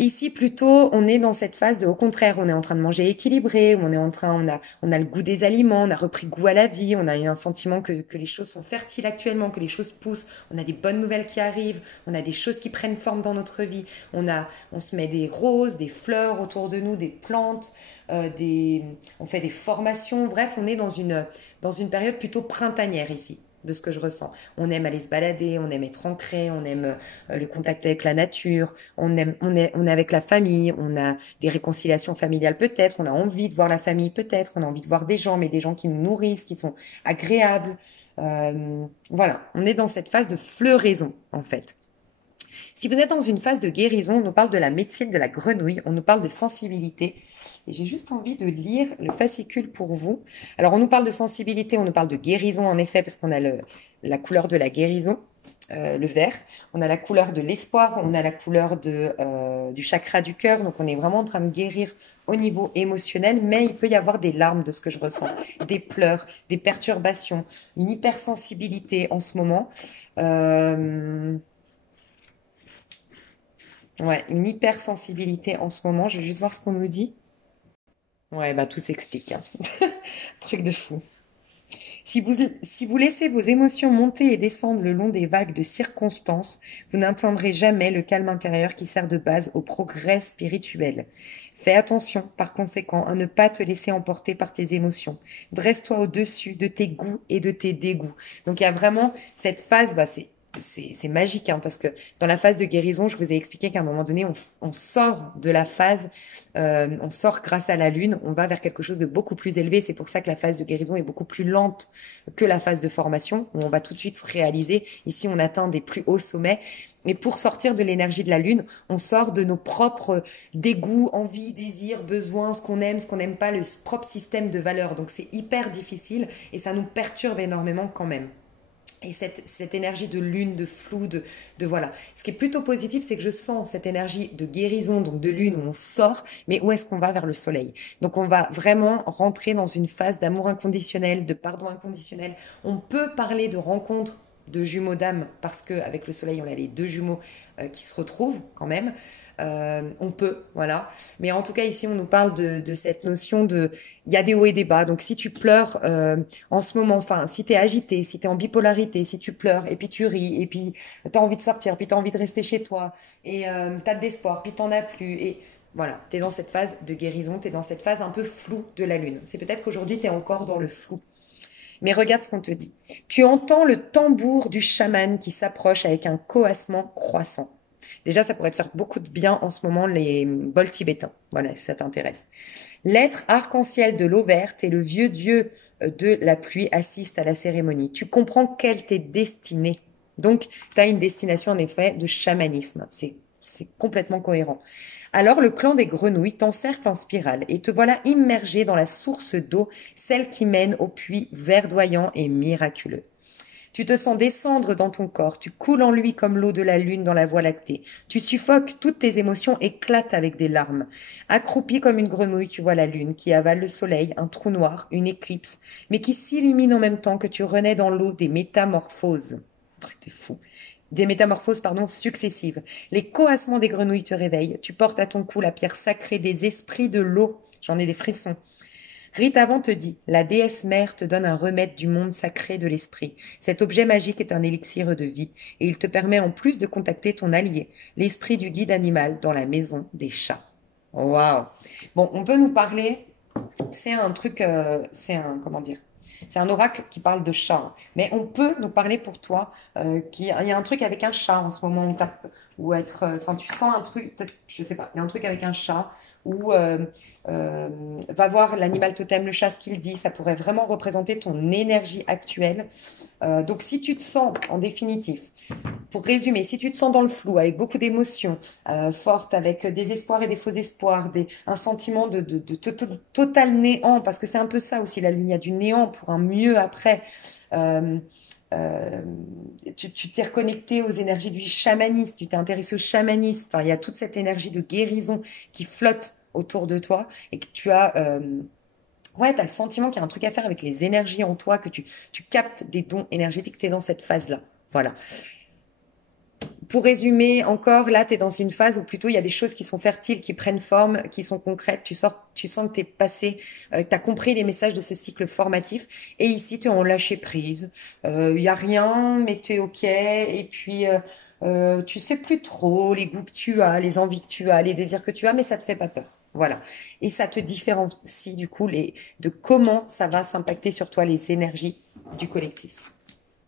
Ici, plutôt, on est dans cette phase au contraire, on est en train de manger équilibré, on a le goût des aliments, on a repris goût à la vie, on a un sentiment que les choses sont fertiles actuellement, que les choses poussent, on a des bonnes nouvelles qui arrivent, on a des choses qui prennent forme dans notre vie, on se met des roses, des fleurs autour de nous, des plantes, on fait des formations, bref, on est dans une période plutôt printanière ici, de ce que je ressens. On aime aller se balader, on aime être ancré, on aime le contact avec la nature, on est avec la famille, on a des réconciliations familiales peut-être, on a envie de voir la famille peut-être, on a envie de voir des gens, mais des gens qui nous nourrissent, qui sont agréables. Voilà, on est dans cette phase de floraison en fait. Si vous êtes dans une phase de guérison, on nous parle de la médecine de la grenouille, on nous parle de sensibilité. Et j'ai juste envie de lire le fascicule pour vous. Alors, on nous parle de sensibilité, on nous parle de guérison, en effet, parce qu'on a la couleur de la guérison, le vert. On a la couleur de l'espoir, on a la couleur du chakra du cœur. Donc, on est vraiment en train de guérir au niveau émotionnel, mais il peut y avoir des larmes de ce que je ressens, des pleurs, des perturbations, une hypersensibilité en ce moment. Ouais, une hypersensibilité en ce moment. Je vais juste voir ce qu'on nous dit. Ouais, bah tout s'explique, hein. Truc de fou. Si vous laissez vos émotions monter et descendre le long des vagues de circonstances, vous n'atteindrez jamais le calme intérieur qui sert de base au progrès spirituel. Fais attention, par conséquent, à ne pas te laisser emporter par tes émotions. Dresse-toi au-dessus de tes goûts et de tes dégoûts. Donc il y a vraiment cette phase, bah, c'est magique, hein, parce que dans la phase de guérison, je vous ai expliqué qu'à un moment donné, on sort de la phase, on sort grâce à la lune, on va vers quelque chose de beaucoup plus élevé. C'est pour ça que la phase de guérison est beaucoup plus lente que la phase de formation, où on va tout de suite se réaliser. Ici, on atteint des plus hauts sommets. Et pour sortir de l'énergie de la lune, on sort de nos propres dégoûts, envies, désirs, besoins, ce qu'on n'aime pas, le propre système de valeurs. Donc c'est hyper difficile et ça nous perturbe énormément quand même. Et cette énergie de lune, de flou, de voilà. Ce qui est plutôt positif, c'est que je sens cette énergie de guérison, donc de lune, où on sort, mais où est-ce qu'on va vers le soleil? Donc on va vraiment rentrer dans une phase d'amour inconditionnel, de pardon inconditionnel. On peut parler de rencontre de jumeaux d'âme, parce qu'avec le soleil, on a les deux jumeaux qui se retrouvent quand même. On peut, voilà. Mais en tout cas, ici, on nous parle de cette notion de... Il y a des hauts et des bas. Donc, si tu pleures en ce moment, enfin, si tu es agité, si tu es en bipolarité, si tu pleures, et puis tu ris, et puis tu as envie de sortir, puis tu as envie de rester chez toi, et tu as de l'espoir, puis tu n'en as plus, et voilà, tu es dans cette phase de guérison, tu es dans cette phase un peu floue de la lune. C'est peut-être qu'aujourd'hui, tu es encore dans le flou. Mais regarde ce qu'on te dit. Tu entends le tambour du chaman qui s'approche avec un coassement croissant. Déjà, ça pourrait te faire beaucoup de bien en ce moment, les bols tibétains. Voilà, si ça t'intéresse. L'être arc-en-ciel de l'eau verte et le vieux dieu de la pluie assistent à la cérémonie. Tu comprends quelle t'est destinée. Donc, tu as une destination, en effet, de chamanisme. C'est complètement cohérent. Alors le clan des grenouilles t'encercle en spirale et te voilà immergé dans la source d'eau, celle qui mène au puits verdoyant et miraculeux. Tu te sens descendre dans ton corps, tu coules en lui comme l'eau de la lune dans la voie lactée. Tu suffoques, toutes tes émotions éclatent avec des larmes. Accroupi comme une grenouille, tu vois la lune qui avale le soleil, un trou noir, une éclipse, mais qui s'illumine en même temps que tu renais dans l'eau des métamorphoses. Truc de fou. Des métamorphoses, pardon, successives. Les coassements des grenouilles te réveillent. Tu portes à ton cou la pierre sacrée des esprits de l'eau. J'en ai des frissons. Ritavant te dit, la déesse mère te donne un remède du monde sacré de l'esprit. Cet objet magique est un élixir de vie et il te permet en plus de contacter ton allié, l'esprit du guide animal dans la maison des chats. Waouh! Bon, on peut nous parler, c'est un truc, comment dire? C'est un oracle qui parle de chat, hein. Mais on peut nous parler pour toi il y a un truc avec un chat en ce moment ou être, enfin tu sens un truc, peut-être, je sais pas, il y a un truc avec un chat ou va voir l'animal totem, le chat, ce qu'il dit, ça pourrait vraiment représenter ton énergie actuelle. Donc si tu te sens, en définitif, pour résumer, si tu te sens dans le flou, avec beaucoup d'émotions fortes, avec des espoirs et des faux espoirs, un sentiment de total néant, parce que c'est un peu ça aussi, la lune, il y a du néant pour un mieux après. Euh, euh, tu t'es reconnecté aux énergies du chamanisme, tu t'es intéressé au chamanisme, enfin, il y a toute cette énergie de guérison qui flotte autour de toi et que tu as... ouais, tu as le sentiment qu'il y a un truc à faire avec les énergies en toi, que tu captes des dons énergétiques, tu es dans cette phase-là. Voilà. Pour résumer encore, là, tu es dans une phase où plutôt il y a des choses qui sont fertiles, qui prennent forme, qui sont concrètes. Tu sens que tu es passé, tu as compris les messages de ce cycle formatif. Et ici, tu es en lâcher prise. Il y a rien, mais tu es OK. Et puis, tu sais plus trop les goûts que tu as, les envies que tu as, les désirs que tu as, mais ça te fait pas peur. Voilà. Et ça te différencie du coup de comment ça va s'impacter sur toi les énergies du collectif.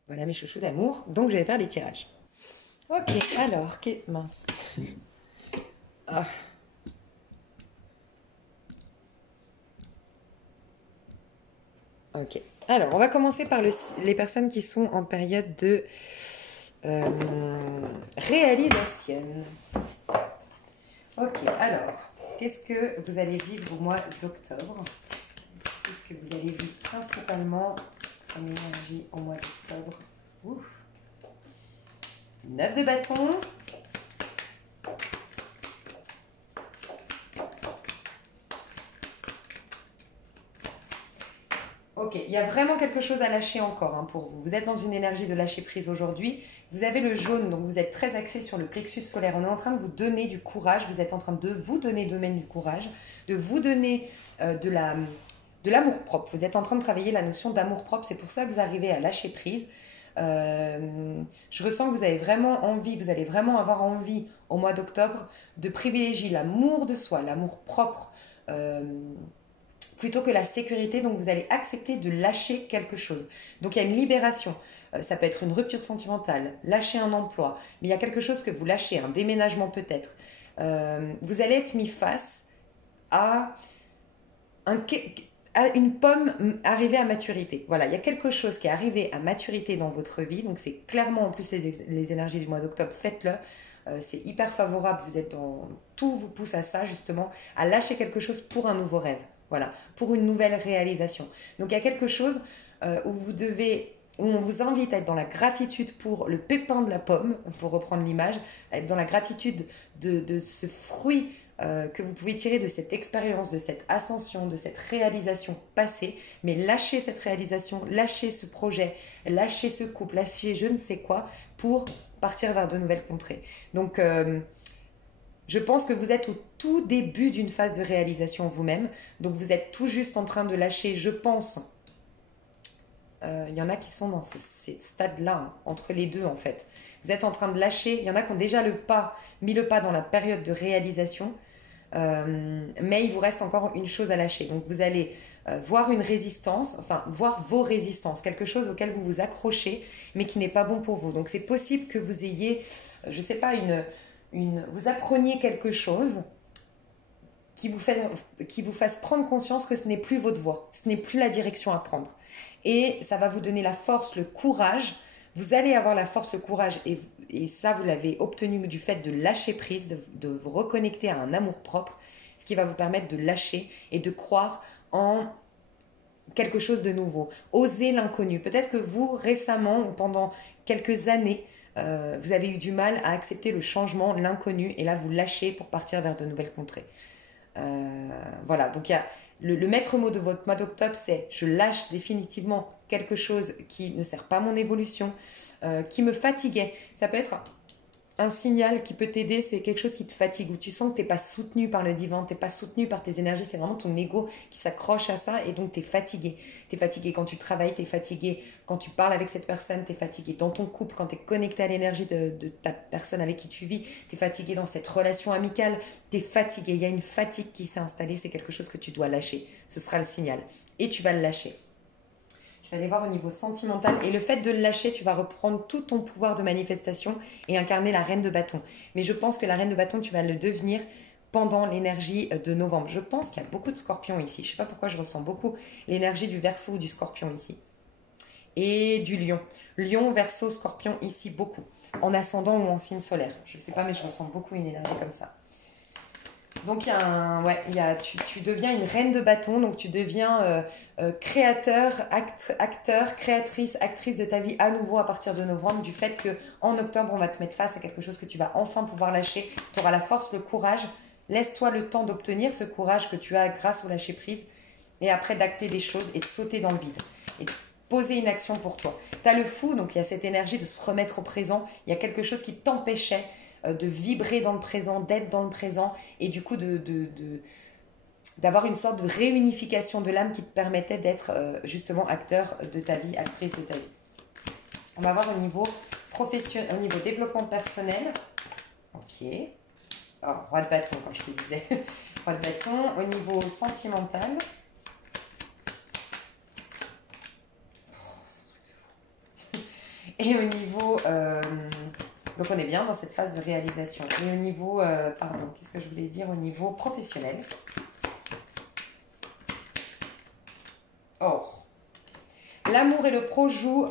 Voilà mes chouchous d'amour. Donc, je vais faire les tirages. Ok, alors, mince. Ah. Ok, alors, on va commencer par les personnes qui sont en période de réalisation. Ok, alors, qu'est-ce que vous allez vivre au mois d'octobre? Qu'est-ce que vous allez vivre principalement en énergie au mois d'octobre? Ouf. 9 de bâton. Ok, Ok, il y a vraiment quelque chose à lâcher encore hein, pour vous. Vous êtes dans une énergie de lâcher prise aujourd'hui. Vous avez le jaune, donc vous êtes très axé sur le plexus solaire. On est en train de vous donner du courage. Vous êtes en train de vous donner domaine du courage, de vous donner de l'amour propre. Vous êtes en train de travailler la notion d'amour propre. C'est pour ça que vous arrivez à lâcher prise. Je ressens que vous avez vraiment envie, vous allez vraiment avoir envie au mois d'octobre de privilégier l'amour de soi, l'amour propre. Plutôt que la sécurité, donc vous allez accepter de lâcher quelque chose. Donc il y a une libération, ça peut être une rupture sentimentale, lâcher un emploi, mais il y a quelque chose que vous lâchez, un déménagement peut-être. Vous allez être mis face à, à une pomme arrivée à maturité. Voilà, il y a quelque chose qui est arrivé à maturité dans votre vie, donc c'est clairement en plus les énergies du mois d'octobre, faites-le. C'est hyper favorable, vous êtes dans... Tout vous pousse à ça justement, à lâcher quelque chose pour un nouveau rêve. Voilà, pour une nouvelle réalisation. Donc il y a quelque chose où on vous invite à être dans la gratitude pour le pépin de la pomme, pour reprendre l'image, à être dans la gratitude de ce fruit que vous pouvez tirer de cette expérience, de cette ascension, de cette réalisation passée, mais lâcher cette réalisation, lâcher ce projet, lâcher ce couple, lâcher je ne sais quoi pour partir vers de nouvelles contrées. Donc je pense que vous êtes au tout début d'une phase de réalisation vous-même. Donc vous êtes tout juste en train de lâcher, je pense. Il y en a qui sont dans ce stade-là, hein, entre les deux en fait. Vous êtes en train de lâcher. Il y en a qui ont déjà mis le pas dans la période de réalisation. Mais il vous reste encore une chose à lâcher. Donc vous allez voir une résistance, enfin voir vos résistances, quelque chose auquel vous vous accrochez, mais qui n'est pas bon pour vous. Donc c'est possible que vous ayez, je ne sais pas, vous appreniez quelque chose qui vous fasse prendre conscience que ce n'est plus votre voie, ce n'est plus la direction à prendre. Et ça va vous donner la force, le courage. Vous allez avoir la force, le courage, et ça, vous l'avez obtenu du fait de lâcher prise, de vous reconnecter à un amour propre, ce qui va vous permettre de lâcher et de croire en quelque chose de nouveau. Osez l'inconnu. Peut-être que vous, récemment, ou pendant quelques années, vous avez eu du mal à accepter le changement, l'inconnu, et là vous lâchez pour partir vers de nouvelles contrées. Voilà, donc il y a le maître mot de votre mois d'octobre, c'est je lâche définitivement quelque chose qui ne sert pas à mon évolution, qui me fatiguait. Ça peut être un signal qui peut t'aider, c'est quelque chose qui te fatigue, où tu sens que tu n'es pas soutenu par le divin, tu n'es pas soutenu par tes énergies, c'est vraiment ton ego qui s'accroche à ça et donc tu es fatigué. Tu es fatigué quand tu travailles, tu es fatigué quand tu parles avec cette personne, tu es fatigué dans ton couple, quand tu es connecté à l'énergie de ta personne avec qui tu vis, tu es fatigué dans cette relation amicale, tu es fatigué, il y a une fatigue qui s'est installée, c'est quelque chose que tu dois lâcher. Ce sera le signal et tu vas le lâcher. Je vais aller voir au niveau sentimental. Et le fait de le lâcher, tu vas reprendre tout ton pouvoir de manifestation et incarner la reine de bâton. Mais je pense que la reine de bâton, tu vas le devenir pendant l'énergie de novembre. Je pense qu'il y a beaucoup de scorpions ici. Je ne sais pas pourquoi je ressens beaucoup l'énergie du verseau ou du scorpion ici. Et du lion. Lion, verseau, scorpion ici, beaucoup. En ascendant ou en signe solaire. Je ne sais pas, mais je ressens beaucoup une énergie comme ça. Donc, tu deviens une reine de bâton, donc tu deviens créateur, acteur, créatrice, actrice de ta vie à nouveau à partir de novembre, du fait qu'en octobre, on va te mettre face à quelque chose que tu vas enfin pouvoir lâcher. Tu auras la force, le courage. Laisse-toi le temps d'obtenir ce courage que tu as grâce au lâcher-prise et après d'acter des choses et de sauter dans le vide et de poser une action pour toi. Tu as le fou, donc il y a cette énergie de se remettre au présent. Il y a quelque chose qui t'empêchait de vibrer dans le présent, d'être dans le présent et du coup d'avoir une sorte de réunification de l'âme qui te permettait d'être justement acteur de ta vie, actrice de ta vie. On va voir au niveau professionnel, au niveau développement personnel. Ok. Oh, roi de bâton, comme je te disais. Roi de bâton. Au niveau sentimental. Oh, c'est un truc de fou. Et au niveau... donc on est bien dans cette phase de réalisation. Et au niveau, qu'est-ce que je voulais dire au niveau professionnel? Oh, l'amour et le pro jouent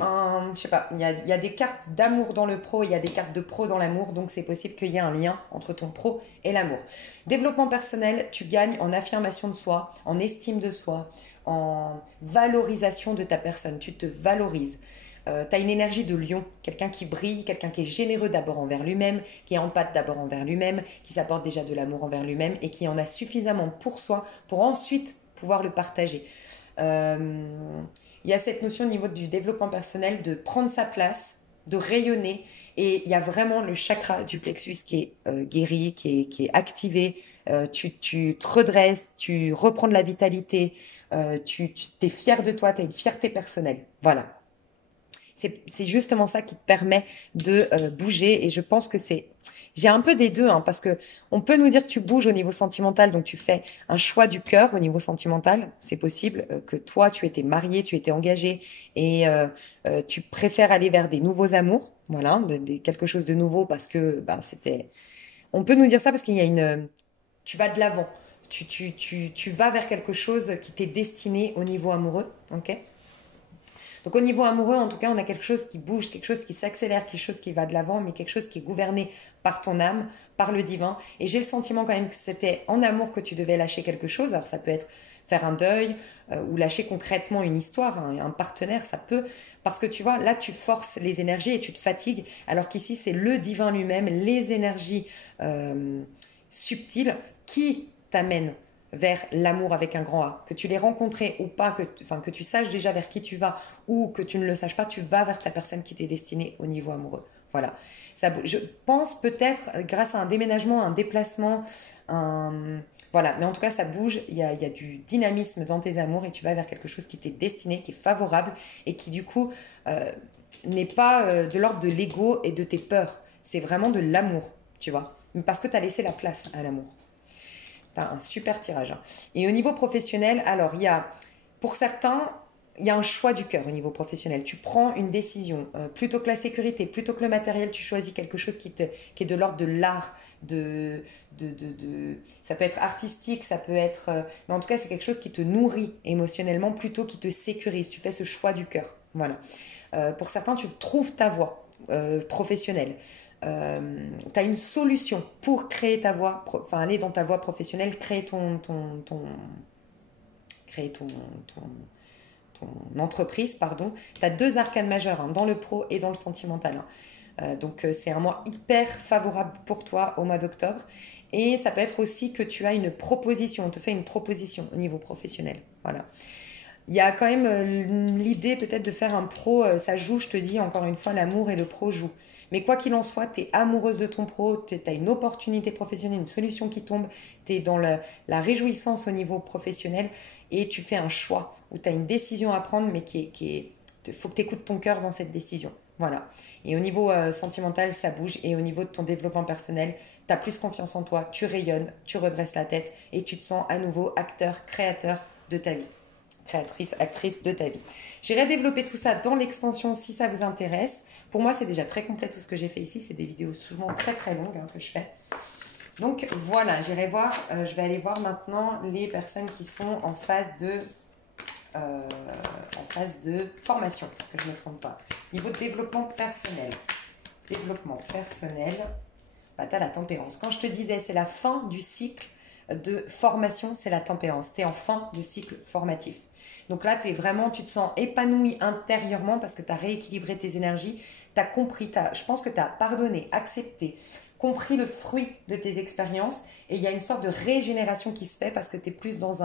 je sais pas, il y a des cartes d'amour dans le pro, il y a des cartes de pro dans l'amour, donc c'est possible qu'il y ait un lien entre ton pro et l'amour. Développement personnel, tu gagnes en affirmation de soi, en estime de soi, en valorisation de ta personne, tu te valorises. Tu as une énergie de lion, quelqu'un qui brille, quelqu'un qui est généreux d'abord envers lui-même, qui est empathe d'abord envers lui-même, qui s'apporte déjà de l'amour envers lui-même et qui en a suffisamment pour soi pour ensuite pouvoir le partager. il y a cette notion au niveau du développement personnel de prendre sa place, de rayonner. Et il y a vraiment le chakra du plexus qui est guéri, qui est activé. Tu te redresses, tu reprends de la vitalité, tu es fier de toi, tu as une fierté personnelle. Voilà. C'est justement ça qui te permet de bouger. Et je pense que c'est... J'ai un peu des deux, hein, parce que on peut nous dire que tu bouges au niveau sentimental, donc tu fais un choix du cœur au niveau sentimental. C'est possible que toi, tu étais marié, tu étais engagé et tu préfères aller vers des nouveaux amours, voilà, quelque chose de nouveau parce que ben, c'était... On peut nous dire ça parce qu'il y a une... Tu vas de l'avant. Tu vas vers quelque chose qui t'est destiné au niveau amoureux, ok? Donc au niveau amoureux, en tout cas, on a quelque chose qui bouge, quelque chose qui s'accélère, quelque chose qui va de l'avant, mais quelque chose qui est gouverné par ton âme, par le divin. Et j'ai le sentiment quand même que c'était en amour que tu devais lâcher quelque chose. Alors ça peut être faire un deuil ou lâcher concrètement une histoire, un partenaire, ça peut. Parce que tu vois, là, tu forces les énergies et tu te fatigues, alors qu'ici, c'est le divin lui-même, les énergies subtiles qui t'amènent vers l'amour avec un grand A. Que tu l'aies rencontré ou pas, que tu saches déjà vers qui tu vas ou que tu ne le saches pas, tu vas vers ta personne qui t'est destinée au niveau amoureux. Voilà. Je pense peut-être grâce à un déménagement, un déplacement, voilà. Mais en tout cas, ça bouge. Il y a du dynamisme dans tes amours et tu vas vers quelque chose qui t'est destiné, qui est favorable et qui du coup n'est pas de l'ordre de l'ego et de tes peurs. C'est vraiment de l'amour, tu vois. Parce que tu as laissé la place à l'amour. Tu as un super tirage. Hein. Et au niveau professionnel, alors il y a, pour certains, il y a un choix du cœur au niveau professionnel. Tu prends une décision. Plutôt que la sécurité, plutôt que le matériel, tu choisis quelque chose qui est de l'ordre de l'art, ça peut être artistique, ça peut être... mais en tout cas, c'est quelque chose qui te nourrit émotionnellement plutôt qui te sécurise. Tu fais ce choix du cœur. Voilà. Pour certains, tu trouves ta voie professionnelle. Tu as une solution pour créer ta voie, enfin aller dans ta voie professionnelle, créer créer ton entreprise, pardon. Tu as deux arcanes majeures, hein, dans le pro et dans le sentimental. Hein. Donc c'est un mois hyper favorable pour toi au mois d'octobre. Et ça peut être aussi que tu as une proposition, on te fait une proposition au niveau professionnel. Voilà. Il y a quand même l'idée peut-être de faire un pro, ça joue, je te dis encore une fois, l'amour et le pro jouent. Mais quoi qu'il en soit, tu es amoureuse de ton pro, tu as une opportunité professionnelle, une solution qui tombe, tu es dans la réjouissance au niveau professionnel et tu fais un choix où tu as une décision à prendre, mais faut que tu écoutes ton cœur dans cette décision. Voilà. Et au niveau sentimental, ça bouge. Et au niveau de ton développement personnel, tu as plus confiance en toi, tu rayonnes, tu redresses la tête et tu te sens à nouveau acteur, créateur de ta vie. Créatrice, actrice de ta vie. J'irai développer tout ça dans l'extension si ça vous intéresse. Pour moi, c'est déjà très complet tout ce que j'ai fait ici. C'est des vidéos souvent très très longues hein, que je fais. Donc voilà, j'irai voir. Je vais aller voir maintenant les personnes qui sont en phase de formation, que je ne me trompe pas. Niveau de développement personnel. Développement personnel. Bah, tu as la tempérance. Quand je te disais, c'est la fin du cycle de formation, c'est la tempérance. Tu es en fin de cycle formatif. Donc là, tu te sens épanoui intérieurement parce que tu as rééquilibré tes énergies, tu as compris, je pense que tu as pardonné, accepté, compris le fruit de tes expériences et il y a une sorte de régénération qui se fait parce que tu es plus dans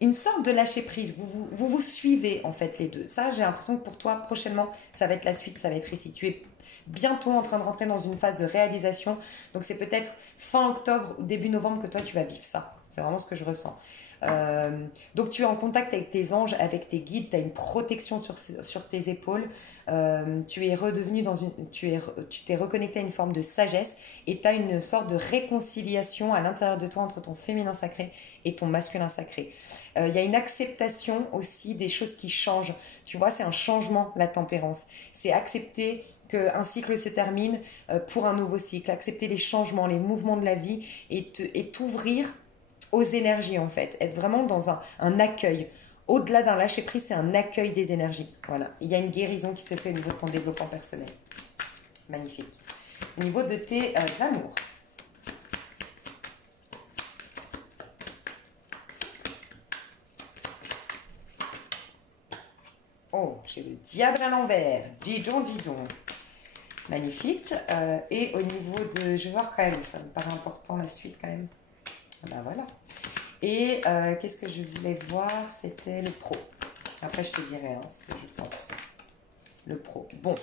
une sorte de lâcher prise. Vous suivez en fait les deux. Ça, j'ai l'impression que pour toi, prochainement, ça va être la suite, ça va être ici. Tu es bientôt en train de rentrer dans une phase de réalisation. Donc c'est peut-être fin octobre ou début novembre que toi, tu vas vivre ça. C'est vraiment ce que je ressens. Donc tu es en contact avec tes anges, avec tes guides, tu as une protection sur tes épaules, tu es redevenu tu t'es reconnecté à une forme de sagesse et tu as une sorte de réconciliation à l'intérieur de toi entre ton féminin sacré et ton masculin sacré. Il y a une acceptation aussi des choses qui changent. Tu vois, c'est un changement, la tempérance. C'est accepter qu'un cycle se termine pour un nouveau cycle, accepter les changements, les mouvements de la vie et t'ouvrir aux énergies en fait, être vraiment dans un accueil. Au-delà d'un lâcher-prise, c'est un accueil des énergies. Voilà. Il y a une guérison qui se fait au niveau de ton développement personnel. Magnifique. Au niveau de tes amours. Oh, j'ai le diable à l'envers. Dis donc, dis donc. Magnifique. Et au niveau de... Je vais voir quand même, ça me paraît important la suite quand même. Ben voilà. Et qu'est-ce que je voulais voir? C'était le pro. Après, je te dirai ce que je pense. Le pro. Bon,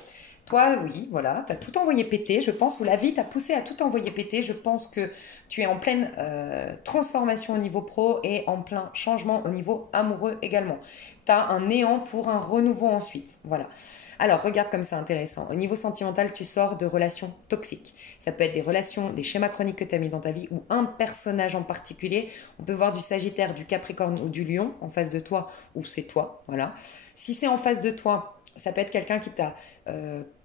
toi, oui, voilà, tu as tout envoyé péter, je pense, ou la vie t'a poussé à tout envoyer péter. Je pense que tu es en pleine transformation au niveau pro et en plein changement au niveau amoureux également. Tu as un néant pour un renouveau ensuite. Voilà. Alors, regarde comme c'est intéressant. Au niveau sentimental, tu sors de relations toxiques. Ça peut être des relations, des schémas chroniques que tu as mis dans ta vie ou un personnage en particulier. On peut voir du Sagittaire, du Capricorne ou du Lion en face de toi ou c'est toi. Voilà. Si c'est en face de toi, ça peut être quelqu'un qui t'a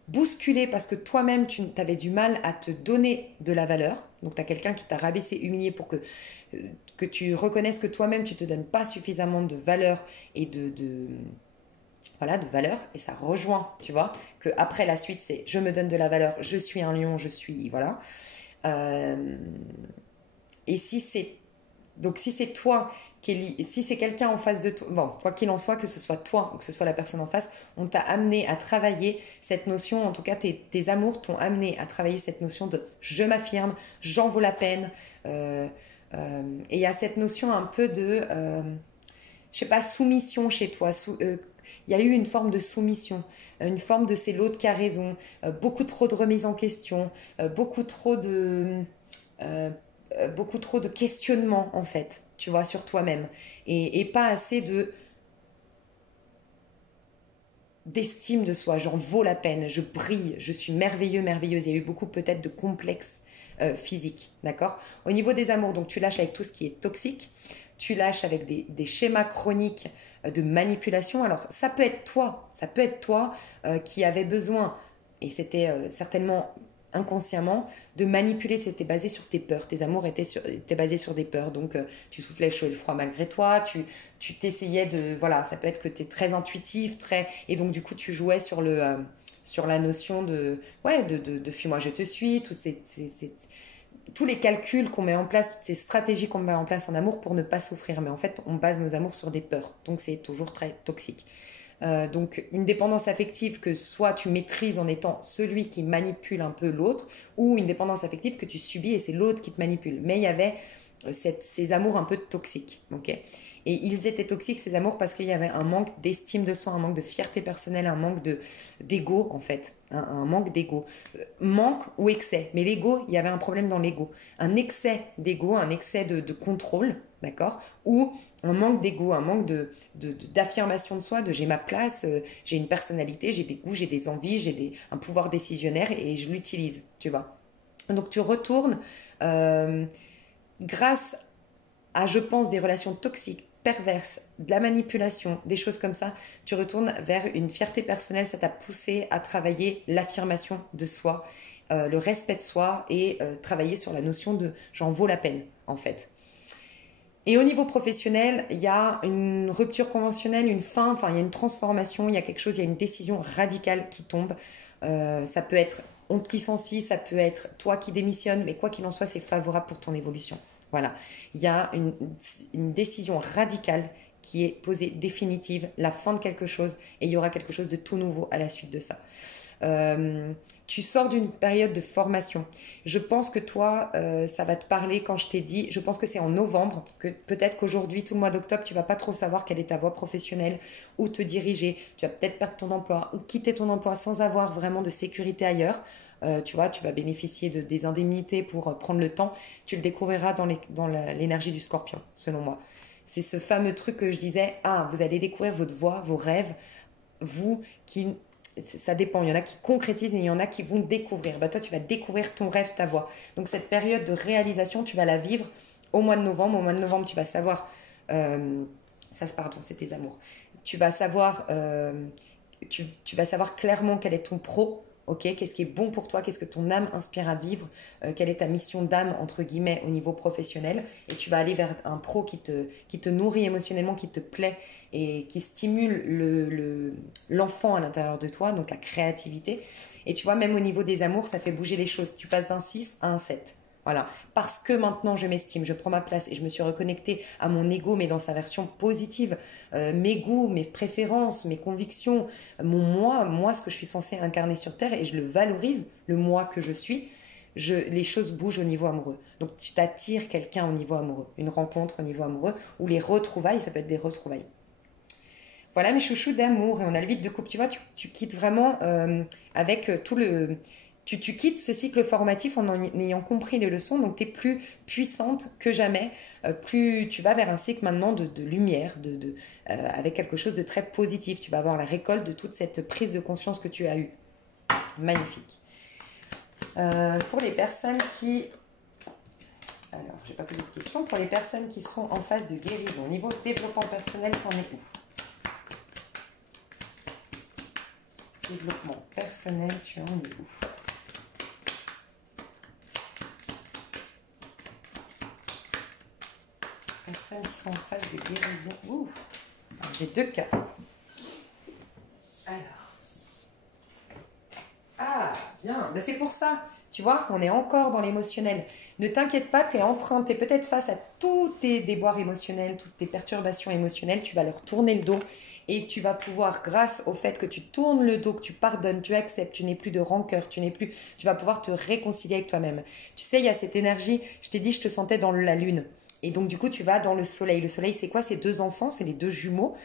bousculé parce que toi-même, tu avais du mal à te donner de la valeur. Donc, tu as quelqu'un qui t'a rabaissé, humilié pour que tu reconnaisses que toi-même, tu ne te donnes pas suffisamment de valeur et voilà, de valeur. Et ça rejoint, tu vois, que après la suite, c'est je me donne de la valeur, je suis un lion, je suis, voilà. Et si c'est toi, si c'est quelqu'un en face de toi, bon, quoi qu'il en soit, que ce soit toi ou que ce soit la personne en face, on t'a amené à travailler cette notion, en tout cas tes amours t'ont amené à travailler cette notion de je m'affirme, j'en vaux la peine. Et il y a cette notion un peu de, je sais pas, soumission chez toi. Il y a eu une forme de soumission, une forme de c'est l'autre qui a raison, beaucoup trop de remise en question, beaucoup trop de questionnements en fait, tu vois, sur toi-même et pas assez d'estime de soi. J'en vaux la peine, je brille, je suis merveilleux, merveilleuse. Il y a eu beaucoup peut-être de complexes physiques, d'accord. Au niveau des amours, donc tu lâches avec tout ce qui est toxique, tu lâches avec des schémas chroniques de manipulation. Alors ça peut être toi qui avait besoin, et c'était certainement inconsciemment, de manipuler. C'était basé sur tes peurs. Tes amours étaient basés sur des peurs. Donc, tu soufflais le chaud et le froid malgré toi. Tu t'essayais de... Voilà, ça peut être que tu es très intuitif, et donc, du coup, tu jouais sur la notion de... Ouais, de fuis-moi, je te suis. Tous les calculs qu'on met en place, toutes ces stratégies qu'on met en place en amour pour ne pas souffrir. Mais en fait, on base nos amours sur des peurs. Donc, c'est toujours très toxique. Donc une dépendance affective que soit tu maîtrises en étant celui qui manipule un peu l'autre, ou une dépendance affective que tu subis et c'est l'autre qui te manipule. Mais il y avait ces amours un peu toxiques, ok. Et ils étaient toxiques, ces amours, parce qu'il y avait un manque d'estime de soi, un manque de fierté personnelle, un manque d'ego en fait, un manque d'ego. Manque ou excès, mais l'ego, il y avait un problème dans l'ego. Un excès d'ego, un excès de contrôle, d'accord, ou un manque d'ego, un manque d'affirmation de soi, de j'ai ma place, j'ai une personnalité, j'ai des goûts, j'ai des envies, un pouvoir décisionnaire et je l'utilise, tu vois. Donc tu retournes grâce à, je pense, des relations toxiques, perverses, de la manipulation, des choses comme ça, tu retournes vers une fierté personnelle. Ça t'a poussé à travailler l'affirmation de soi, le respect de soi et travailler sur la notion de j'en vaux la peine, en fait. Et au niveau professionnel, il y a une rupture conventionnelle, une fin, enfin il y a une transformation, il y a quelque chose, il y a une décision radicale qui tombe. Ça peut être on te licencie, ça peut être toi qui démissionnes, mais quoi qu'il en soit, c'est favorable pour ton évolution. Voilà, il y a une décision radicale qui est posée définitive, la fin de quelque chose, et il y aura quelque chose de tout nouveau à la suite de ça. Tu sors d'une période de formation. Je pense que toi, ça va te parler quand je t'ai dit, je pense que c'est en novembre, que peut-être qu'aujourd'hui, tout le mois d'octobre, tu vas pas trop savoir quelle est ta voie professionnelle, où te diriger. Tu vas peut-être perdre ton emploi ou quitter ton emploi sans avoir vraiment de sécurité ailleurs. Tu vois, tu vas bénéficier des indemnités pour prendre le temps. Tu le découvriras dans l'énergie du scorpion, selon moi. C'est ce fameux truc que je disais, vous allez découvrir votre voie, vos rêves, vous qui... Ça dépend, il y en a qui concrétisent et il y en a qui vont découvrir. Toi, tu vas découvrir ton rêve, ta voie. Donc, cette période de réalisation, tu vas la vivre au mois de novembre. Au mois de novembre, tu vas savoir... pardon, c'est tes amours. Tu vas savoir clairement quel est ton pro. Ok, qu'est-ce qui est bon pour toi, qu'est-ce que ton âme inspire à vivre, quelle est ta mission d'âme entre guillemets au niveau professionnel, et tu vas aller vers un pro qui te nourrit émotionnellement, qui te plaît et qui stimule l'enfant à l'intérieur de toi, donc la créativité. Et tu vois, même au niveau des amours, ça fait bouger les choses. Tu passes d'un 6 à un 7. Voilà, parce que maintenant je m'estime, je prends ma place et je me suis reconnectée à mon ego, mais dans sa version positive, mes goûts, mes préférences, mes convictions, mon moi, ce que je suis censée incarner sur Terre, et je le valorise, le moi que je suis. Les choses bougent au niveau amoureux. Donc tu t'attires quelqu'un au niveau amoureux, une rencontre au niveau amoureux, ou les retrouvailles, ça peut être des retrouvailles. Voilà mes chouchous d'amour. Et on a le 8 de coupe. Tu vois, tu quittes vraiment avec tout le... Tu quittes ce cycle formatif en ayant compris les leçons. Donc, tu es plus puissante que jamais. Plus tu vas vers un cycle maintenant de lumière, avec quelque chose de très positif. Tu vas avoir la récolte de toute cette prise de conscience que tu as eue. Magnifique. Pour les personnes qui... Alors, je n'ai pas posé de questions. Pour les personnes qui sont en phase de guérison, au niveau développement personnel, t'en es où? Développement personnel, tu en es où? Personnes qui sont en phase de guérison. Ouh. J'ai 2 cartes. Alors. Ah, bien. Ben, c'est pour ça. Tu vois, on est encore dans l'émotionnel. Ne t'inquiète pas, tu es peut-être face à tous tes déboires émotionnels, toutes tes perturbations émotionnelles. Tu vas leur tourner le dos et tu vas pouvoir, grâce au fait que tu tournes le dos, que tu pardonnes, tu acceptes, tu n'es plus de rancœur, tu vas pouvoir te réconcilier avec toi-même. Tu sais, il y a cette énergie. Je t'ai dit, je te sentais dans la lune. Et donc, du coup, tu vas dans le soleil. Le soleil, c'est quoi? C'est 2 enfants, c'est les 2 jumeaux.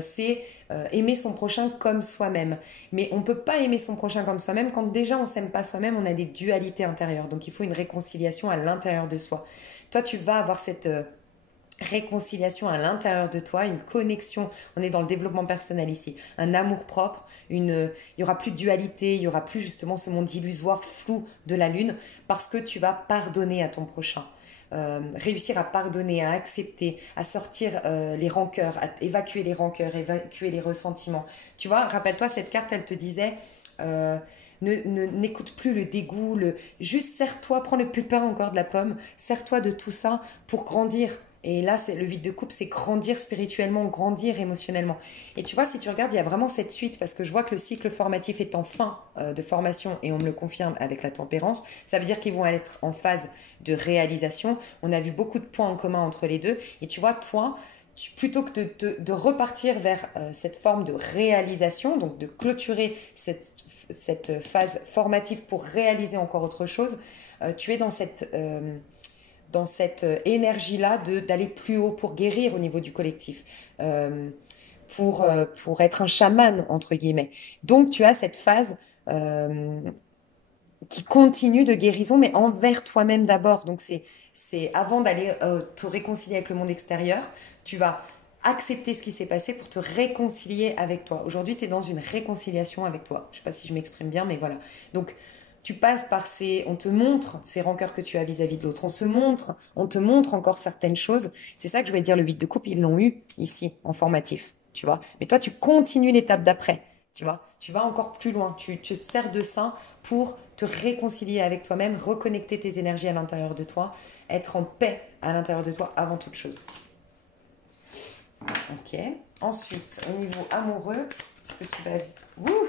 C'est aimer son prochain comme soi-même. Mais on ne peut pas aimer son prochain comme soi-même quand déjà on ne s'aime pas soi-même, on a des dualités intérieures. Donc, il faut une réconciliation à l'intérieur de soi. Toi, tu vas avoir cette réconciliation à l'intérieur de toi, une connexion. On est dans le développement personnel ici. Un amour-propre, il y aura plus de dualité, il y aura plus justement ce monde illusoire, flou de la lune parce que tu vas pardonner à ton prochain. Réussir à pardonner, à accepter, à sortir les rancœurs, à évacuer les rancœurs, évacuer les ressentiments. Tu vois, rappelle-toi, cette carte, elle te disait n'écoute plus le dégoût, juste serre-toi, prends le pépin encore de la pomme, serre-toi de tout ça pour grandir. Et là, le 8 de coupe, c'est grandir spirituellement, grandir émotionnellement. Et tu vois, si tu regardes, il y a vraiment cette suite, parce que je vois que le cycle formatif est en fin de formation, et on me le confirme avec la tempérance. Ça veut dire qu'ils vont être en phase de réalisation. On a vu beaucoup de points en commun entre les deux. Et tu vois, toi, plutôt que de repartir vers cette forme de réalisation, donc de clôturer cette phase formative pour réaliser encore autre chose, tu es dans cette énergie-là d'aller plus haut pour guérir au niveau du collectif, pour être un chaman, entre guillemets. Donc, tu as cette phase qui continue de guérison, mais envers toi-même d'abord. Donc, c'est avant d'aller te réconcilier avec le monde extérieur, tu vas accepter ce qui s'est passé pour te réconcilier avec toi. Aujourd'hui, tu es dans une réconciliation avec toi. Je ne sais pas si je m'exprime bien, mais voilà. Donc, tu passes par on te montre ces rancœurs que tu as vis-à-vis de l'autre. On te montre encore certaines choses. C'est ça que je vais dire, le 8 de coupe, ils l'ont eu ici, en formatif, tu vois. Mais toi, tu continues l'étape d'après, tu vois. Tu vas encore plus loin. Tu te sers de ça pour te réconcilier avec toi-même, reconnecter tes énergies à l'intérieur de toi, être en paix à l'intérieur de toi avant toute chose. Ok. Ensuite, au niveau amoureux, ce que tu vas... Ouh,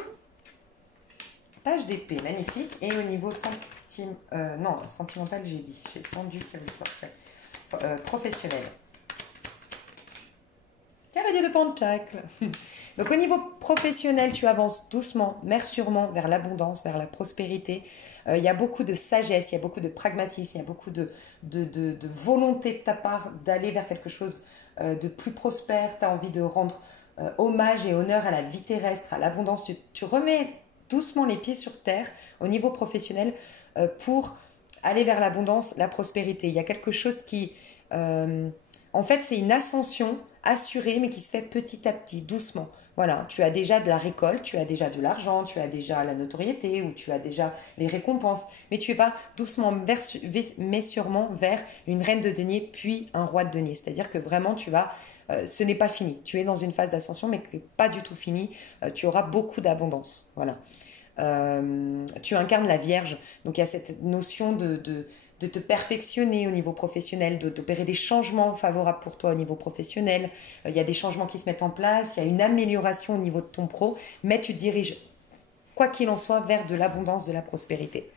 page d'épée, magnifique. Et au niveau sentimental, j'ai dit. J'ai tendu qu'elle me sortir. Professionnel. Cavalier de Pentacle. Donc au niveau professionnel, tu avances doucement, mais sûrement vers l'abondance, vers la prospérité. Il y a beaucoup de sagesse, il y a beaucoup de pragmatisme, il y a beaucoup de volonté de ta part d'aller vers quelque chose de plus prospère. Tu as envie de rendre hommage et honneur à la vie terrestre, à l'abondance. Tu remets doucement les pieds sur terre au niveau professionnel pour aller vers l'abondance, la prospérité. Il y a quelque chose qui... en fait, c'est une ascension assurée, mais qui se fait petit à petit, doucement. Voilà, tu as déjà de la récolte, tu as déjà de l'argent, tu as déjà la notoriété ou tu as déjà les récompenses. Mais tu vas doucement, mais sûrement vers une reine de denier, puis un roi de denier. C'est-à-dire que vraiment, ce n'est pas fini. Tu es dans une phase d'ascension, mais qui n'est pas du tout fini. Tu auras beaucoup d'abondance. Voilà. Tu incarnes la Vierge. Donc, il y a cette notion de te perfectionner au niveau professionnel, d'opérer des changements favorables pour toi au niveau professionnel. Il y a des changements qui se mettent en place, il y a une amélioration au niveau de ton pro, mais tu te diriges, quoi qu'il en soit, vers de l'abondance, de la prospérité.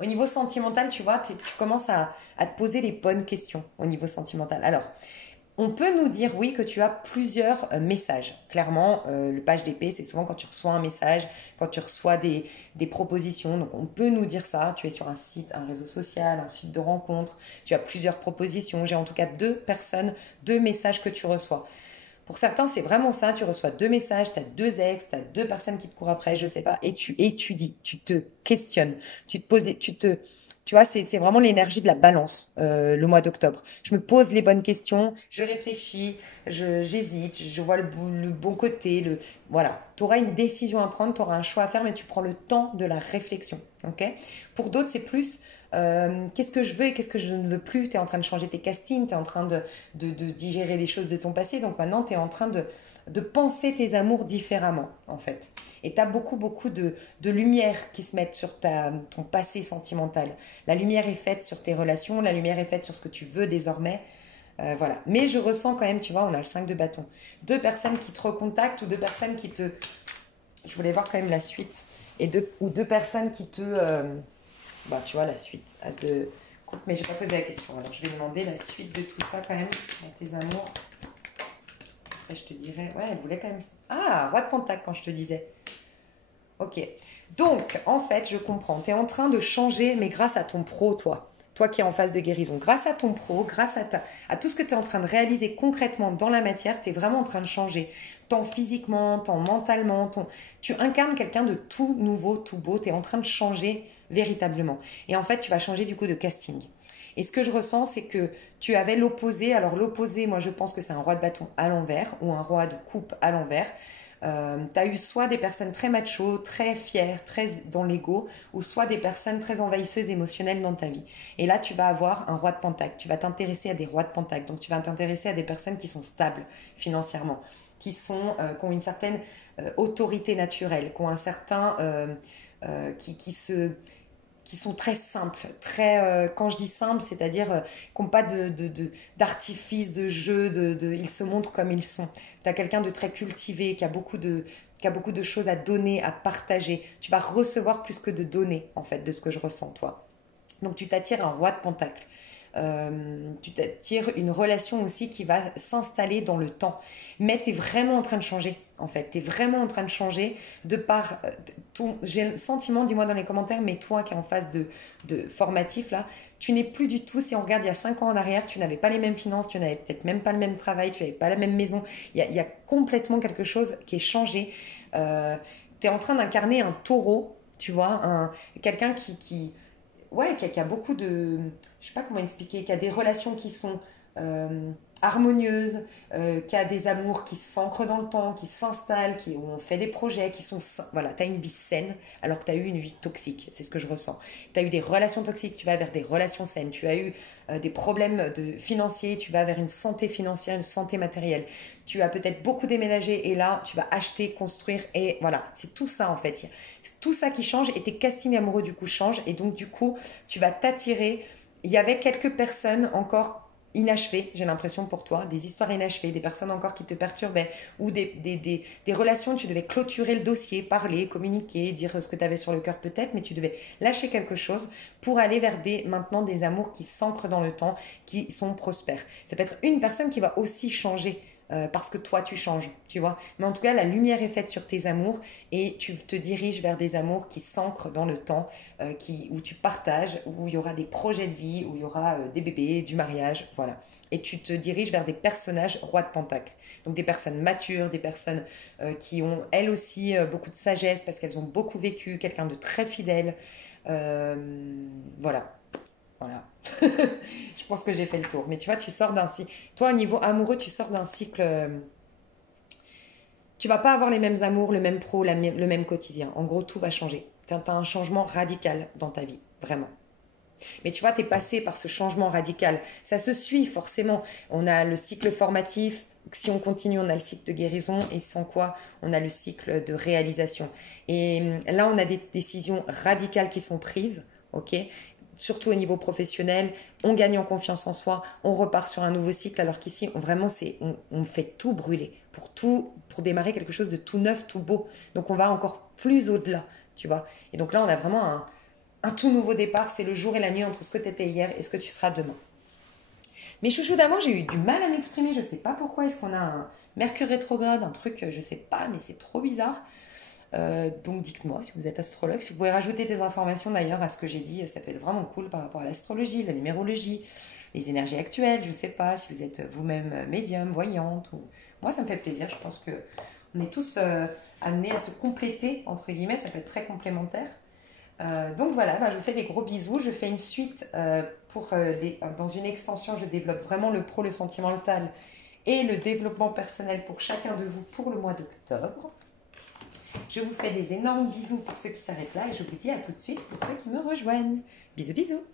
Au niveau sentimental, tu vois, tu commences à te poser les bonnes questions au niveau sentimental. Alors, on peut nous dire, oui, que tu as plusieurs messages. Clairement, le page d'épée, c'est souvent quand tu reçois un message, quand tu reçois des propositions. Donc, on peut nous dire ça. Tu es sur un site, un réseau social, un site de rencontre. Tu as plusieurs propositions. J'ai en tout cas 2 personnes, 2 messages que tu reçois. Pour certains, c'est vraiment ça. Tu reçois 2 messages, tu as 2 ex, tu as 2 personnes qui te courent après, je sais pas, et tu étudies, tu te questionnes, tu te poses, tu vois, c'est vraiment l'énergie de la balance, le mois d'octobre. Je me pose les bonnes questions, je réfléchis, j'hésite, je vois le bon côté, voilà. Tu auras une décision à prendre, tu auras un choix à faire, mais tu prends le temps de la réflexion, ok? Pour d'autres, c'est plus qu'est-ce que je veux et qu'est-ce que je ne veux plus. Tu es en train de changer tes castings, tu es en train de digérer les choses de ton passé, donc maintenant tu es en train de penser tes amours différemment, en fait. Et tu as beaucoup de lumière qui se mettent sur ton passé sentimental. La lumière est faite sur tes relations, la lumière est faite sur ce que tu veux désormais. Voilà. Mais je ressens quand même, tu vois, on a le 5 de bâton. 2 personnes qui te recontactent ou 2 personnes qui te... Je voulais voir quand même la suite. Ou 2 personnes qui te... Bah, tu vois, la suite. As de coupe, mais j'ai pas posé la question. Alors, je vais demander la suite de tout ça quand même, dans tes amours. Après, je te dirais... Ouais, elle voulait quand même... Ah, roi de Pentacle, quand je te disais. Ok. Donc, en fait, je comprends. Tu es en train de changer, mais grâce à ton pro, toi. Toi qui es en phase de guérison. Grâce à ton pro, grâce à tout ce que tu es en train de réaliser concrètement dans la matière, tu es vraiment en train de changer. Tant physiquement, tant mentalement. Tu incarnes quelqu'un de tout nouveau, tout beau. Tu es en train de changer véritablement. Et en fait, tu vas changer du coup de casting. Et ce que je ressens, c'est que tu avais l'opposé. Alors l'opposé, moi je pense que c'est un roi de bâton à l'envers ou un roi de coupe à l'envers. Tu as eu soit des personnes très macho, très fières, très dans l'ego, ou soit des personnes très envahisseuses émotionnelles dans ta vie. Et là, tu vas avoir un roi de pentacle. Tu vas t'intéresser à des rois de pentacle. Donc, tu vas t'intéresser à des personnes qui sont stables financièrement, qui ont une certaine autorité naturelle, qui ont un certain... qui sont très simples, quand je dis simple, c'est-à-dire qui n'ont pas d'artifice, de jeu, ils se montrent comme ils sont. Tu as quelqu'un de très cultivé, qui a beaucoup de choses à donner, à partager. Tu vas recevoir plus que de donner, en fait, de ce que je ressens, toi. Donc tu t'attires un roi de pentacle. Tu t'attires une relation aussi qui va s'installer dans le temps. Mais tu es vraiment en train de changer, en fait. Tu es vraiment en train de changer de par j'ai le sentiment, dis-moi dans les commentaires, mais toi qui es en phase de formatif, là, tu n'es plus du tout, si on regarde il y a 5 ans en arrière, tu n'avais pas les mêmes finances, tu n'avais peut-être même pas le même travail, tu n'avais pas la même maison. Il y a complètement quelque chose qui est changé. Tu es en train d'incarner un taureau, tu vois, quelqu'un qui a beaucoup de... Je sais pas comment expliquer, qui a des relations qui sont harmonieuses, qui a des amours qui s'ancrent dans le temps, qui s'installent, où on fait des projets, qui sont... Voilà, tu as une vie saine alors que tu as eu une vie toxique, c'est ce que je ressens. Tu as eu des relations toxiques, tu vas vers des relations saines, tu as eu des problèmes financiers, tu vas vers une santé financière, une santé matérielle. Tu as peut-être beaucoup déménagé et là, tu vas acheter, construire et voilà, c'est tout ça en fait. Tout ça qui change et tes castings amoureux du coup changent et donc du coup, tu vas t'attirer. Il y avait quelques personnes encore inachevées, j'ai l'impression pour toi, des histoires inachevées, des personnes encore qui te perturbaient ou des relations, tu devais clôturer le dossier, parler, communiquer, dire ce que tu avais sur le cœur peut-être, mais tu devais lâcher quelque chose pour aller vers maintenant des amours qui s'ancrent dans le temps, qui sont prospères. Ça peut être une personne qui va aussi changer parce que toi tu changes, tu vois. Mais en tout cas, la lumière est faite sur tes amours et tu te diriges vers des amours qui s'ancrent dans le temps, où tu partages, où il y aura des projets de vie, où il y aura des bébés, du mariage, voilà. Et tu te diriges vers des personnages rois de pentacle. Donc des personnes matures, des personnes qui ont elles aussi beaucoup de sagesse parce qu'elles ont beaucoup vécu, quelqu'un de très fidèle. Voilà. Voilà. Je pense que j'ai fait le tour. Mais tu vois, tu sors d'un cycle. Toi, au niveau amoureux, tu sors d'un cycle. Tu vas pas avoir les mêmes amours, le même pro, le même quotidien. En gros, tout va changer. Tu as un changement radical dans ta vie. Vraiment. Mais tu vois, tu es passé par ce changement radical. Ça se suit forcément. On a le cycle formatif. Si on continue, on a le cycle de guérison. Et sans quoi, on a le cycle de réalisation. Et là, on a des décisions radicales qui sont prises. Ok, surtout au niveau professionnel, on gagne en confiance en soi, on repart sur un nouveau cycle, alors qu'ici, vraiment, on fait tout brûler pour démarrer quelque chose de tout neuf, tout beau. Donc, on va encore plus au-delà, tu vois. Et donc là, on a vraiment un tout nouveau départ. C'est le jour et la nuit entre ce que tu étais hier et ce que tu seras demain. Mes chouchous d'amour, j'ai eu du mal à m'exprimer. Je ne sais pas pourquoi. Est-ce qu'on a un Mercure rétrograde, un truc, je ne sais pas, mais c'est trop bizarre. Donc dites-moi si vous êtes astrologue, si vous pouvez rajouter des informations d'ailleurs à ce que j'ai dit, ça peut être vraiment cool par rapport à l'astrologie, la numérologie, les énergies actuelles. Je ne sais pas si vous êtes vous-même médium, voyante. Ou... Moi, ça me fait plaisir. Je pense que on est tous amenés à se compléter, entre guillemets. Ça peut être très complémentaire. Donc voilà, je vous fais des gros bisous. Je fais une suite dans une extension. Je développe vraiment le pro, le sentimental et le développement personnel pour chacun de vous pour le mois d'octobre. Je vous fais des énormes bisous pour ceux qui s'arrêtent là et je vous dis à tout de suite pour ceux qui me rejoignent. Bisous, bisous!